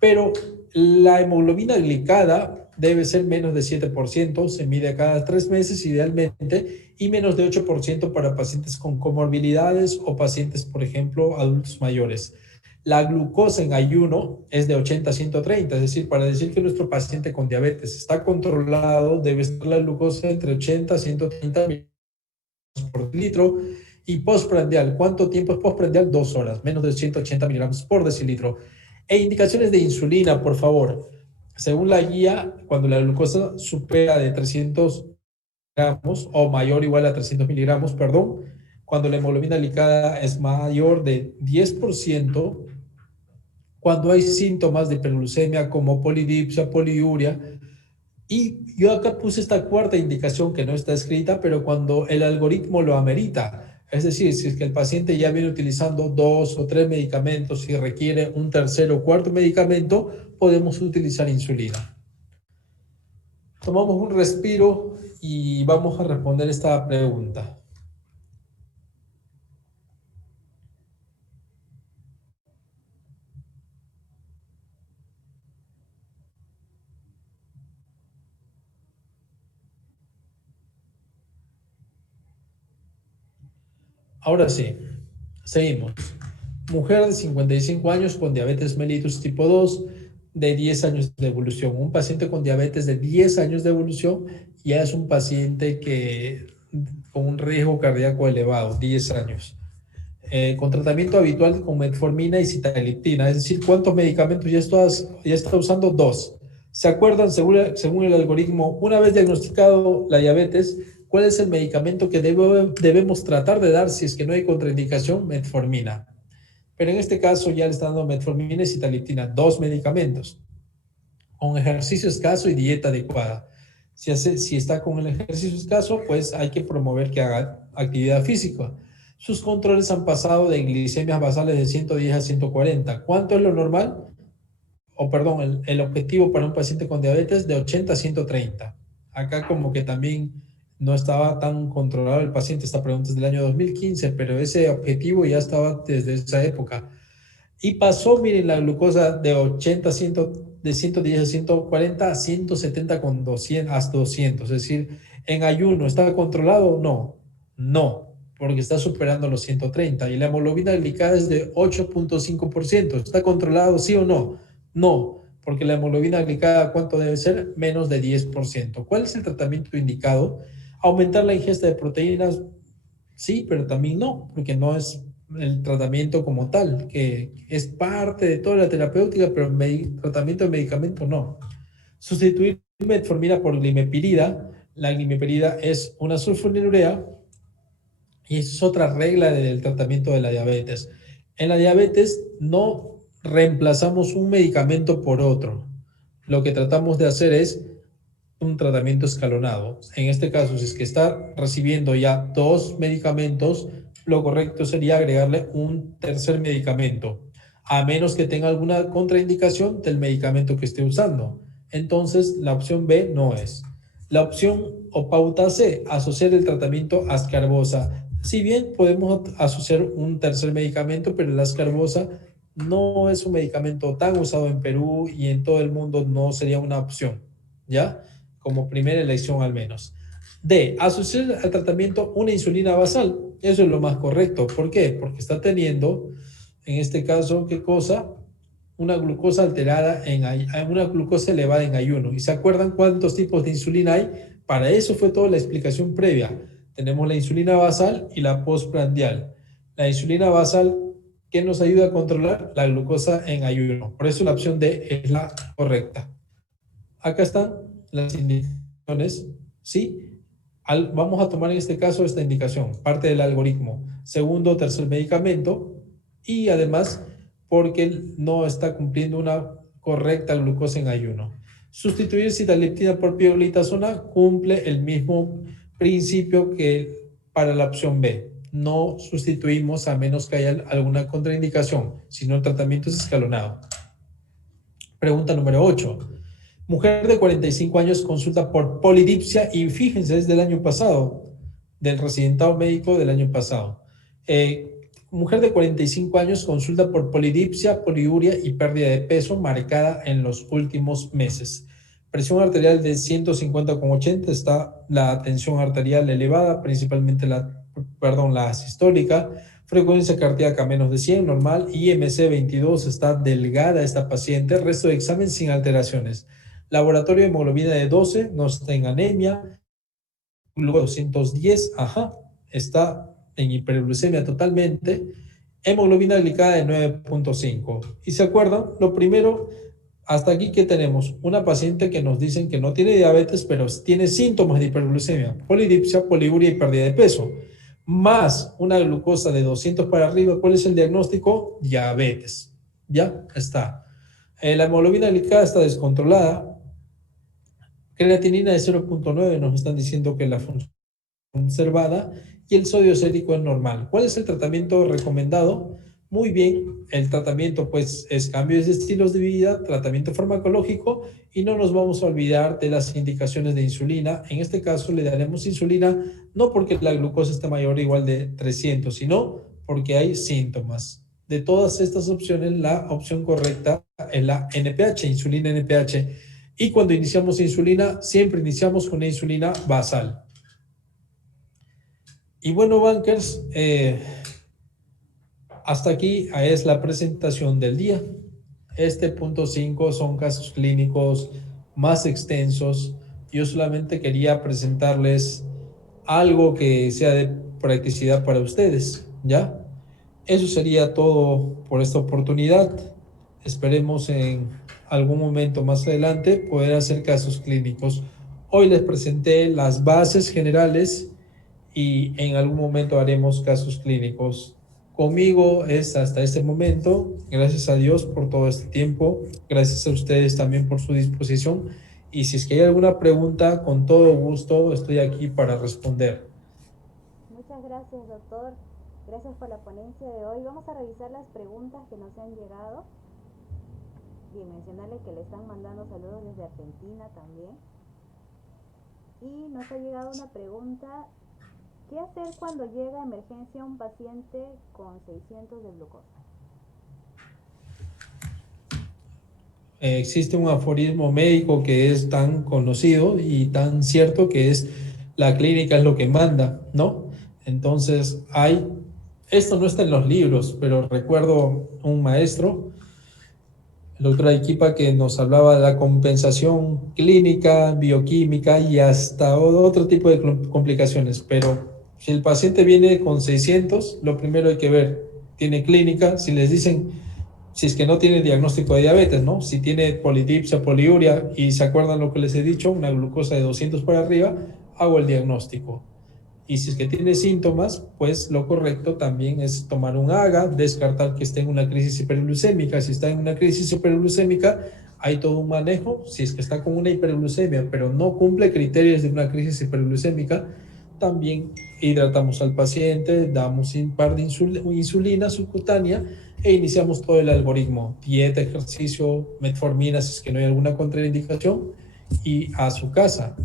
pero la hemoglobina glicada debe ser menos de 7%, se mide cada 3 meses idealmente, y menos de 8% para pacientes con comorbilidades o pacientes, por ejemplo, adultos mayores. La glucosa en ayuno es de 80 a 130, es decir, para decir que nuestro paciente con diabetes está controlado, debe estar la glucosa entre 80 a 130 miligramos por litro. Y postprandial, ¿cuánto tiempo es postprandial? 2 horas, menos de 180 miligramos por decilitro. E indicaciones de insulina, por favor. Según la guía, cuando la glucosa supera de 300 miligramos o mayor o igual a 300 miligramos, cuando la hemoglobina glicada es mayor de 10%, cuando hay síntomas de hiperglucemia como polidipsia, poliuria. Y yo acá puse esta cuarta indicación que no está escrita, pero cuando el algoritmo lo amerita, es decir, si es que el paciente ya viene utilizando 2 o 3 medicamentos y requiere un tercer o cuarto medicamento, podemos utilizar insulina. Tomamos un respiro y vamos a responder esta pregunta. Ahora sí, seguimos. Mujer de 55 años con diabetes mellitus tipo 2 de 10 años de evolución. Un paciente con diabetes de 10 años de evolución ya es un paciente que con un riesgo cardíaco elevado, 10 años. Con tratamiento habitual con metformina y sitagliptina, es decir, ¿cuántos medicamentos ya está usando? 2. ¿Se acuerdan, según el algoritmo, una vez diagnosticado la diabetes, cuál es el medicamento que debemos tratar de dar si es que no hay contraindicación? Metformina. Pero en este caso ya le están dando metformina y sitagliptina, 2 medicamentos, con ejercicio escaso y dieta adecuada. Si está con el ejercicio escaso, pues hay que promover que haga actividad física. Sus controles han pasado de glicemias basales de 110 a 140. ¿Cuánto es lo normal? O perdón, el objetivo para un paciente con diabetes de 80 a 130. Acá como que también no estaba tan controlado el paciente. Esta pregunta es del año 2015, pero ese objetivo ya estaba desde esa época. Y pasó, miren, la glucosa de 80 a 100, de 110 a 140 a 170 con 200, hasta 200. Es decir, en ayuno, ¿está controlado? No, no, porque está superando los 130. Y la hemoglobina glicada es de 8.5%. ¿Está controlado, sí o no? No, porque la hemoglobina glicada, ¿cuánto debe ser? Menos de 10%. ¿Cuál es el tratamiento indicado? Aumentar la ingesta de proteínas, sí, pero también no, porque no es el tratamiento como tal, que es parte de toda la terapéutica, pero tratamiento de medicamento no. Sustituir metformina por glimepirida. La glimepirida es una sulfonilurea y es otra regla del tratamiento de la diabetes. En la diabetes no reemplazamos un medicamento por otro. Lo que tratamos de hacer es un tratamiento escalonado. En este caso, si es que está recibiendo ya 2 medicamentos, lo correcto sería agregarle un tercer medicamento, a menos que tenga alguna contraindicación del medicamento que esté usando. Entonces, la opción B no es. La opción o pauta C, asociar el tratamiento a ascarbosa. Si bien podemos asociar un tercer medicamento, pero la ascarbosa no es un medicamento tan usado en Perú y en todo el mundo no sería una opción, ¿ya? Como primera elección al menos. D, asociar al tratamiento una insulina basal. Eso es lo más correcto. ¿Por qué? Porque está teniendo, en este caso, ¿qué cosa? Una glucosa alterada, una glucosa elevada en ayuno. ¿Y se acuerdan cuántos tipos de insulina hay? Para eso fue toda la explicación previa. Tenemos la insulina basal y la postprandial. La insulina basal, ¿qué nos ayuda a controlar? La glucosa en ayuno. Por eso la opción D es la correcta. Acá están las indicaciones, ¿sí? Vamos a tomar en este caso esta indicación, parte del algoritmo, segundo o tercer medicamento, y además porque no está cumpliendo una correcta glucosa en ayuno. Sustituir sitagliptina por pioglitazona cumple el mismo principio que para la opción B. No sustituimos a menos que haya alguna contraindicación, sino el tratamiento es escalonado. Pregunta número 8. Mujer de 45 años consulta por polidipsia y fíjense, es del año pasado, del residentado médico del año pasado. Mujer de 45 años consulta por polidipsia, poliuria y pérdida de peso marcada en los últimos meses. Presión arterial de 150/80, está la tensión arterial elevada, principalmente la sistólica. Frecuencia cardíaca menos de 100, normal. IMC 22, está delgada esta paciente. Resto de examen sin alteraciones. Laboratorio de hemoglobina de 12, no está en anemia. Luego 210, está en hiperglucemia totalmente. Hemoglobina glicada de 9.5. ¿Y se acuerdan? Lo primero, hasta aquí, ¿qué tenemos? Una paciente que nos dicen que no tiene diabetes, pero tiene síntomas de hiperglucemia, polidipsia, poliuria y pérdida de peso, más una glucosa de 200 para arriba. ¿Cuál es el diagnóstico? Diabetes. Ya está. La hemoglobina glicada está descontrolada. Creatinina de 0,9 nos están diciendo que la función conservada y el sodio sérico es normal. ¿Cuál es el tratamiento recomendado? Muy bien, el tratamiento pues es cambios de estilos de vida, tratamiento farmacológico y no nos vamos a olvidar de las indicaciones de insulina. En este caso le daremos insulina no porque la glucosa esté mayor o igual de 300, sino porque hay síntomas. De todas estas opciones, la opción correcta es la NPH, insulina NPH. Y cuando iniciamos insulina, siempre iniciamos con una insulina basal. Y bueno, bankers, hasta aquí es la presentación del día. Este punto 5 son casos clínicos más extensos. Yo solamente quería presentarles algo que sea de practicidad para ustedes, ¿ya? Eso sería todo por esta oportunidad. Esperemos en algún momento más adelante poder hacer casos clínicos. Hoy les presenté las bases generales y en algún momento haremos casos clínicos. Conmigo es hasta este momento. Gracias a Dios por todo este tiempo. Gracias a ustedes también por su disposición. Y si es que hay alguna pregunta, con todo gusto estoy aquí para responder. Muchas gracias, doctor. Gracias por la ponencia de hoy. Vamos a revisar las preguntas que nos han llegado. Y mencionarle que le están mandando saludos desde Argentina también. Y nos ha llegado una pregunta: ¿qué hacer cuando llega a emergencia un paciente con 600 de glucosa? Existe un aforismo médico que es tan conocido y tan cierto que es: la clínica es lo que manda, ¿no? Entonces, esto no está en los libros, pero recuerdo un maestro, el doctor Arequipa, que nos hablaba de la compensación clínica, bioquímica y hasta otro tipo de complicaciones. Pero si el paciente viene con 600, lo primero hay que ver, tiene clínica. Si les dicen, si es que no tiene diagnóstico de diabetes, ¿no? Si tiene polidipsia, poliuria, y se acuerdan lo que les he dicho, una glucosa de 200 para arriba, hago el diagnóstico. Y si es que tiene síntomas, pues lo correcto también es tomar un AGA, descartar que esté en una crisis hiperglucémica. Si está en una crisis hiperglucémica, hay todo un manejo. Si es que está con una hiperglucemia, pero no cumple criterios de una crisis hiperglucémica, también hidratamos al paciente, damos un par de insulina subcutánea e iniciamos todo el algoritmo: dieta, ejercicio, metformina si es que no hay alguna contraindicación, y a su casa.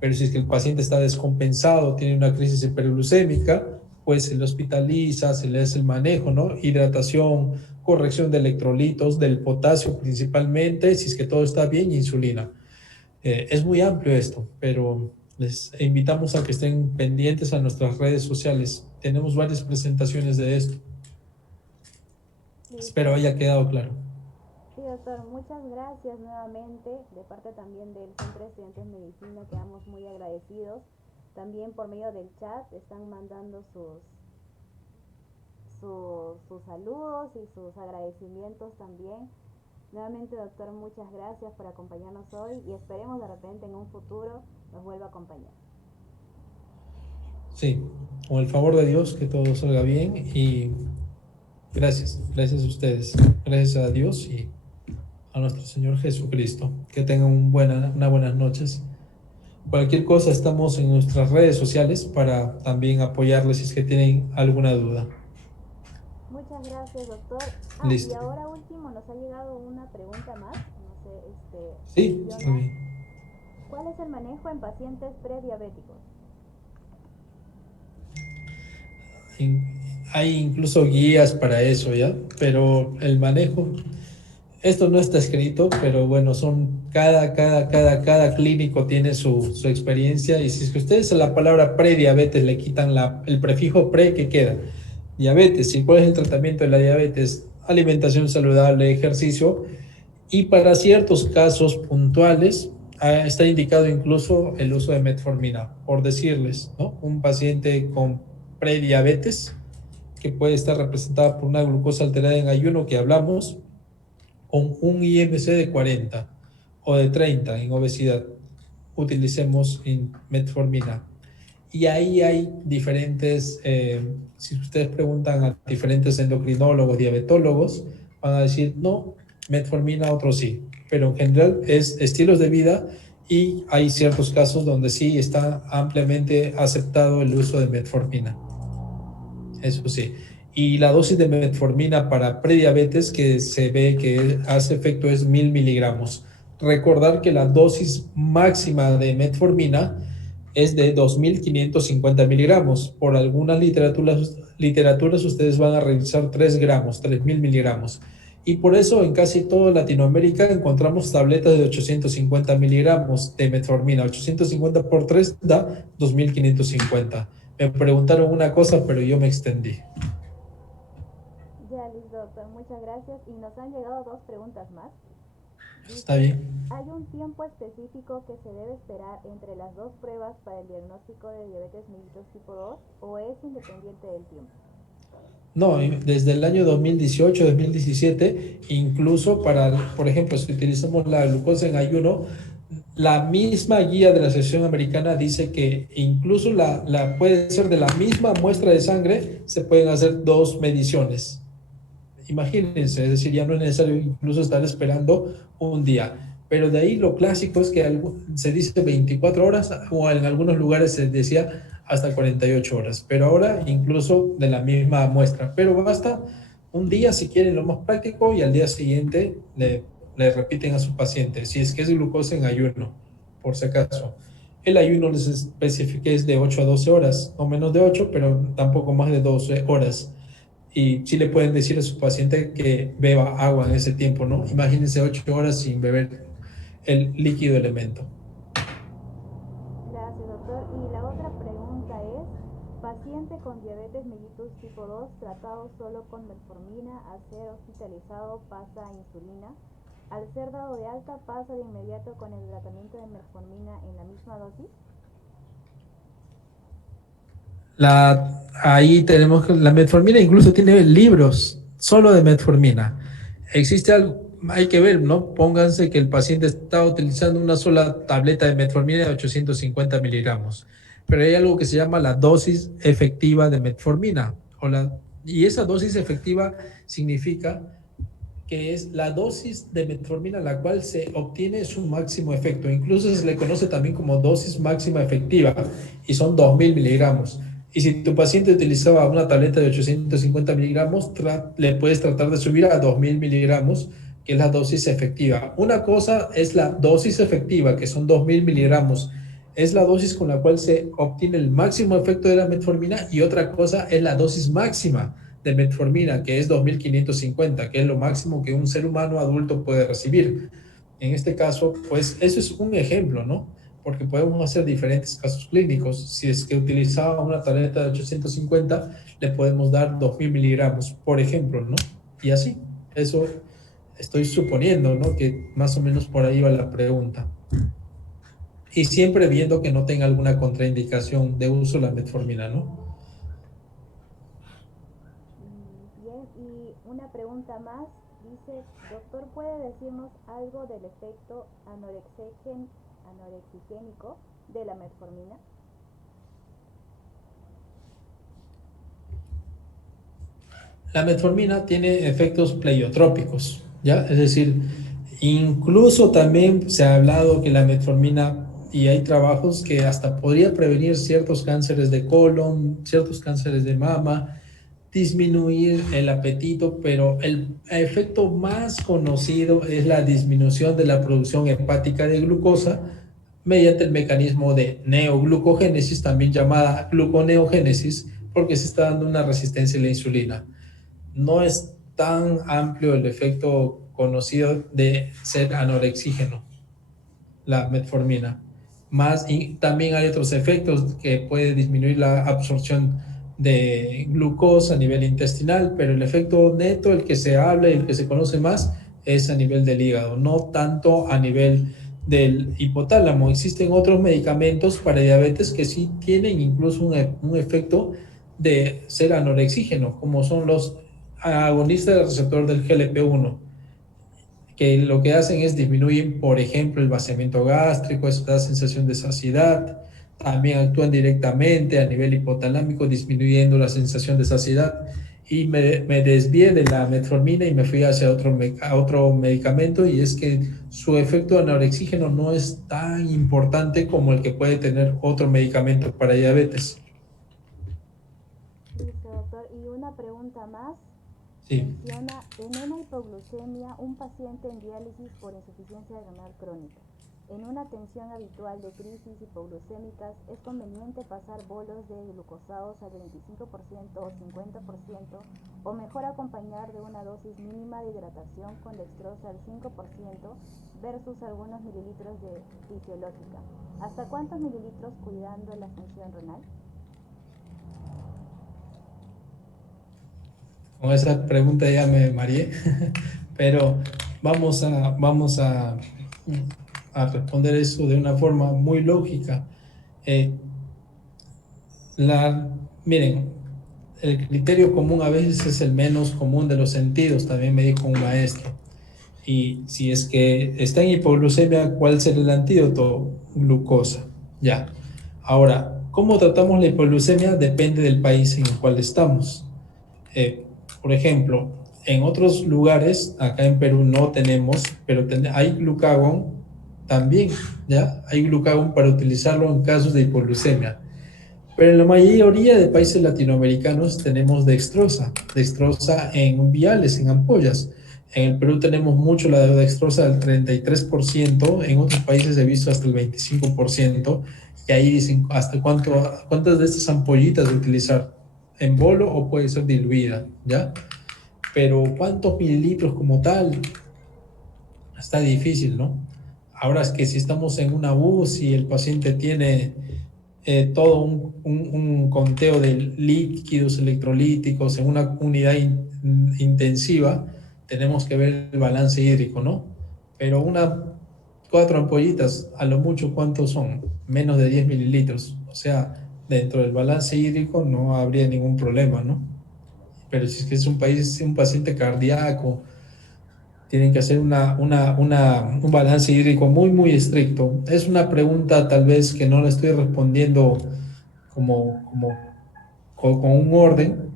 Pero si es que el paciente está descompensado, tiene una crisis hiperglucémica, pues se le hospitaliza, se le hace el manejo, ¿no? Hidratación, corrección de electrolitos, del potasio principalmente, si es que todo está bien, insulina. Es muy amplio esto, pero les invitamos a que estén pendientes a nuestras redes sociales. Tenemos varias presentaciones de esto. Sí, Espero haya quedado claro. sí, doctor, muchas gracias nuevamente de parte también del Centro de Estudiantes de Medicina. Quedamos muy agradecidos. También por medio del chat están mandando sus saludos y sus agradecimientos también. Nuevamente, doctor, muchas gracias por acompañarnos hoy y esperemos de repente en un futuro nos vuelva a acompañar. Sí, con el favor de Dios, que todo salga bien, y gracias a ustedes, gracias a Dios y a nuestro Señor Jesucristo. Que tengan unas buenas noches. Cualquier cosa, estamos en nuestras redes sociales para también apoyarles si es que tienen alguna duda. Muchas gracias, doctor. Listo. Y ahora último nos ha llegado una pregunta más. No sé, Sí, está bien. ¿Cuál es el manejo en pacientes prediabéticos? Hay incluso guías para eso, ¿ya? Pero el manejo, esto no está escrito, pero bueno, cada clínico tiene su experiencia. Y si es que ustedes a la palabra prediabetes le quitan el prefijo pre, ¿qué queda? Diabetes. ¿Y cuál es el tratamiento de la diabetes? Alimentación saludable, ejercicio. Y para ciertos casos puntuales, está indicado incluso el uso de metformina, por decirles, ¿no? Un paciente con prediabetes, que puede estar representada por una glucosa alterada en ayuno que hablamos, con un IMC de 40 o de 30 en obesidad, utilicemos metformina. Y ahí hay diferentes, si ustedes preguntan a diferentes endocrinólogos, diabetólogos, van a decir no, metformina, otros sí. Pero en general es estilos de vida y hay ciertos casos donde sí está ampliamente aceptado el uso de metformina. Eso sí. Y la dosis de metformina para prediabetes que se ve que hace efecto es 1000 miligramos. Recordar que la dosis máxima de metformina es de 2550 miligramos. Por algunas literaturas ustedes van a revisar 3 gramos, 3000 miligramos. Y por eso en casi toda Latinoamérica encontramos tabletas de 850 miligramos de metformina. 850 por 3 da 2550. Me preguntaron una cosa, pero yo me extendí. Ya, listo, doctor, muchas gracias. Y nos han llegado dos preguntas más. Está bien. ¿Hay un tiempo específico que se debe esperar entre las dos pruebas para el diagnóstico de diabetes mellitus tipo 2 o es independiente del tiempo? No, desde el año 2018, 2017, incluso para, por ejemplo, si utilizamos la glucosa en ayuno, la misma guía de la Asociación Americana dice que incluso puede ser de la misma muestra de sangre, se pueden hacer 2 mediciones. Imagínense, es decir, ya no es necesario incluso estar esperando un día. Pero de ahí lo clásico es que se dice 24 horas o en algunos lugares se decía hasta 48 horas. Pero ahora incluso de la misma muestra. Pero basta un día si quieren lo más práctico y al día siguiente le repiten a su paciente. Si es que es glucosa en ayuno, por si acaso. El ayuno les especifique es de 8 a 12 horas, no menos de 8, pero tampoco más de 12 horas. Y sí le pueden decir a su paciente que beba agua en ese tiempo, ¿no? Imagínense 8 horas sin beber el líquido elemento. Gracias, doctor. Y la otra pregunta es, paciente con diabetes mellitus tipo 2 tratado solo con metformina, al ser hospitalizado pasa a insulina. Al ser dado de alta pasa de inmediato con el tratamiento de metformina en la misma dosis. Ahí tenemos la metformina, incluso tiene libros solo de metformina. Existe algo, hay que ver, ¿no? Pónganse que el paciente está utilizando una sola tableta de metformina de 850 miligramos, pero hay algo que se llama la dosis efectiva de metformina, y esa dosis efectiva significa que es la dosis de metformina la cual se obtiene su máximo efecto. Incluso se le conoce también como dosis máxima efectiva y son 2000 miligramos. Y si tu paciente utilizaba una tableta de 850 miligramos, le puedes tratar de subir a 2000 miligramos, que es la dosis efectiva. Una cosa es la dosis efectiva, que son 2000 miligramos. Es la dosis con la cual se obtiene el máximo efecto de la metformina, y otra cosa es la dosis máxima de metformina, que es 2550, que es lo máximo que un ser humano adulto puede recibir. En este caso, pues eso es un ejemplo, ¿no? Porque podemos hacer diferentes casos clínicos. Si es que utilizaba una tableta de 850, le podemos dar 2000 miligramos, por ejemplo, ¿no? Y así, eso estoy suponiendo, ¿no? Que más o menos por ahí va la pregunta. Y siempre viendo que no tenga alguna contraindicación de uso de la metformina, ¿no? Bien, y una pregunta más, dice, doctor, ¿puede decirnos algo del efecto anorexigénico de la metformina? La metformina tiene efectos pleiotrópicos, ¿ya? Es decir, incluso también se ha hablado que la metformina, y hay trabajos que hasta podría prevenir ciertos cánceres de colon, ciertos cánceres de mama, disminuir el apetito, pero el efecto más conocido es la disminución de la producción hepática de glucosa mediante el mecanismo de neoglucogénesis, también llamada gluconeogénesis, porque se está dando una resistencia a la insulina. No es tan amplio el efecto conocido de ser anorexígeno, la metformina. Y también hay otros efectos que puede disminuir la absorción de glucosa a nivel intestinal, pero el efecto neto, el que se habla y el que se conoce más, es a nivel del hígado, no tanto a nivel del hipotálamo. Existen otros medicamentos para diabetes que sí tienen incluso un efecto de ser anorexígeno, como son los agonistas del receptor del GLP-1, que lo que hacen es disminuir, por ejemplo, el vaciamiento gástrico, eso da sensación de saciedad. También actúan directamente a nivel hipotalámico, disminuyendo la sensación de saciedad. y me desvié de la metformina y me fui hacia a otro medicamento, y es que su efecto anorexígeno no es tan importante como el que puede tener otro medicamento para diabetes. Listo, doctor. Y una pregunta más. Sí. Menciona, en una hipoglucemia, un paciente en diálisis por insuficiencia renal crónica. En una atención habitual de crisis hipoglucémicas, ¿es conveniente pasar bolos de glucosados al 25% o 50%, o mejor acompañar de una dosis mínima de hidratación con dextrosa al 5% versus algunos mililitros de fisiológica? ¿Hasta cuántos mililitros cuidando la función renal? Con esa pregunta ya me mareé, pero a responder eso de una forma muy lógica. Eh, la, Miren, el criterio común a veces es el menos común de los sentidos, también me dijo un maestro. Y si es que está en hipoglucemia, ¿cuál será el antídoto? Glucosa. Ya. Ahora, ¿cómo tratamos la hipoglucemia? Depende del país en el cual estamos. Por ejemplo, en otros lugares, acá en Perú no tenemos, pero hay glucagón también, ¿ya? Hay glucagón para utilizarlo en casos de hipoglucemia. Pero en la mayoría de países latinoamericanos tenemos dextrosa en viales, en ampollas. En el Perú tenemos mucho la dextrosa del 33%, en otros países he visto hasta el 25%, y ahí dicen hasta cuántas de estas ampollitas de utilizar, en bolo o puede ser diluida, ¿ya? Pero cuántos mililitros como tal, está difícil, ¿no? Ahora es que si estamos en una UCI y el paciente tiene todo un conteo de líquidos electrolíticos en una unidad intensiva, tenemos que ver el balance hídrico, ¿no? Pero 4 ampollitas, a lo mucho, ¿cuántos son? Menos de 10 mililitros. O sea, dentro del balance hídrico no habría ningún problema, ¿no? Pero si es que es un paciente cardíaco, tienen que hacer un balance hídrico muy, muy estricto. Es una pregunta tal vez que no la estoy respondiendo con un orden,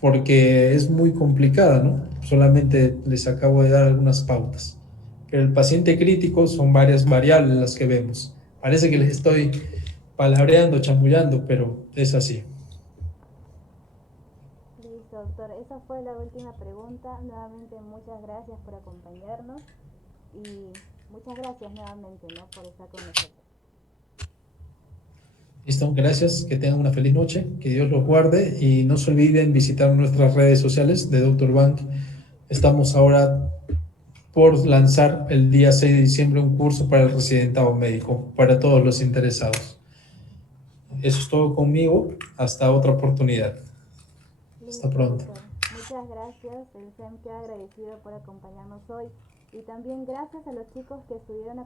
porque es muy complicada, ¿no? Solamente les acabo de dar algunas pautas. Pero el paciente crítico son varias variables las que vemos. Parece que les estoy palabreando, chamullando, pero es así. Listo, doctor. Esa fue la última pregunta. Nuevamente, muchas gracias por acompañarnos y muchas gracias nuevamente, ¿no?, por estar con nosotros. Listo, gracias, que tengan una feliz noche, que Dios los guarde, y no se olviden visitar nuestras redes sociales de Dr. Bank. Estamos ahora por lanzar el día 6 de diciembre un curso para el residentado médico, para todos los interesados. Eso es todo conmigo, hasta otra oportunidad. Hasta Listo, pronto. doctor. Muchas gracias. El SEM queda agradecido por acompañarnos hoy. Y también gracias a los chicos que estuvieron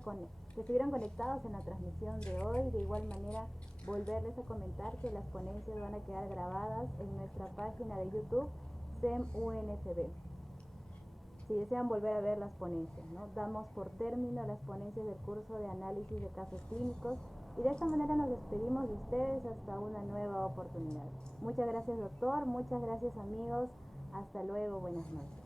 conectados en la transmisión de hoy. De igual manera, volverles a comentar que las ponencias van a quedar grabadas en nuestra página de YouTube, SEM UNSB. Si desean volver a ver las ponencias, ¿no? Damos por término las ponencias del curso de análisis de casos clínicos, y de esta manera nos despedimos de ustedes hasta una nueva oportunidad. Muchas gracias, doctor. Muchas gracias, amigos. Hasta luego. Buenas noches.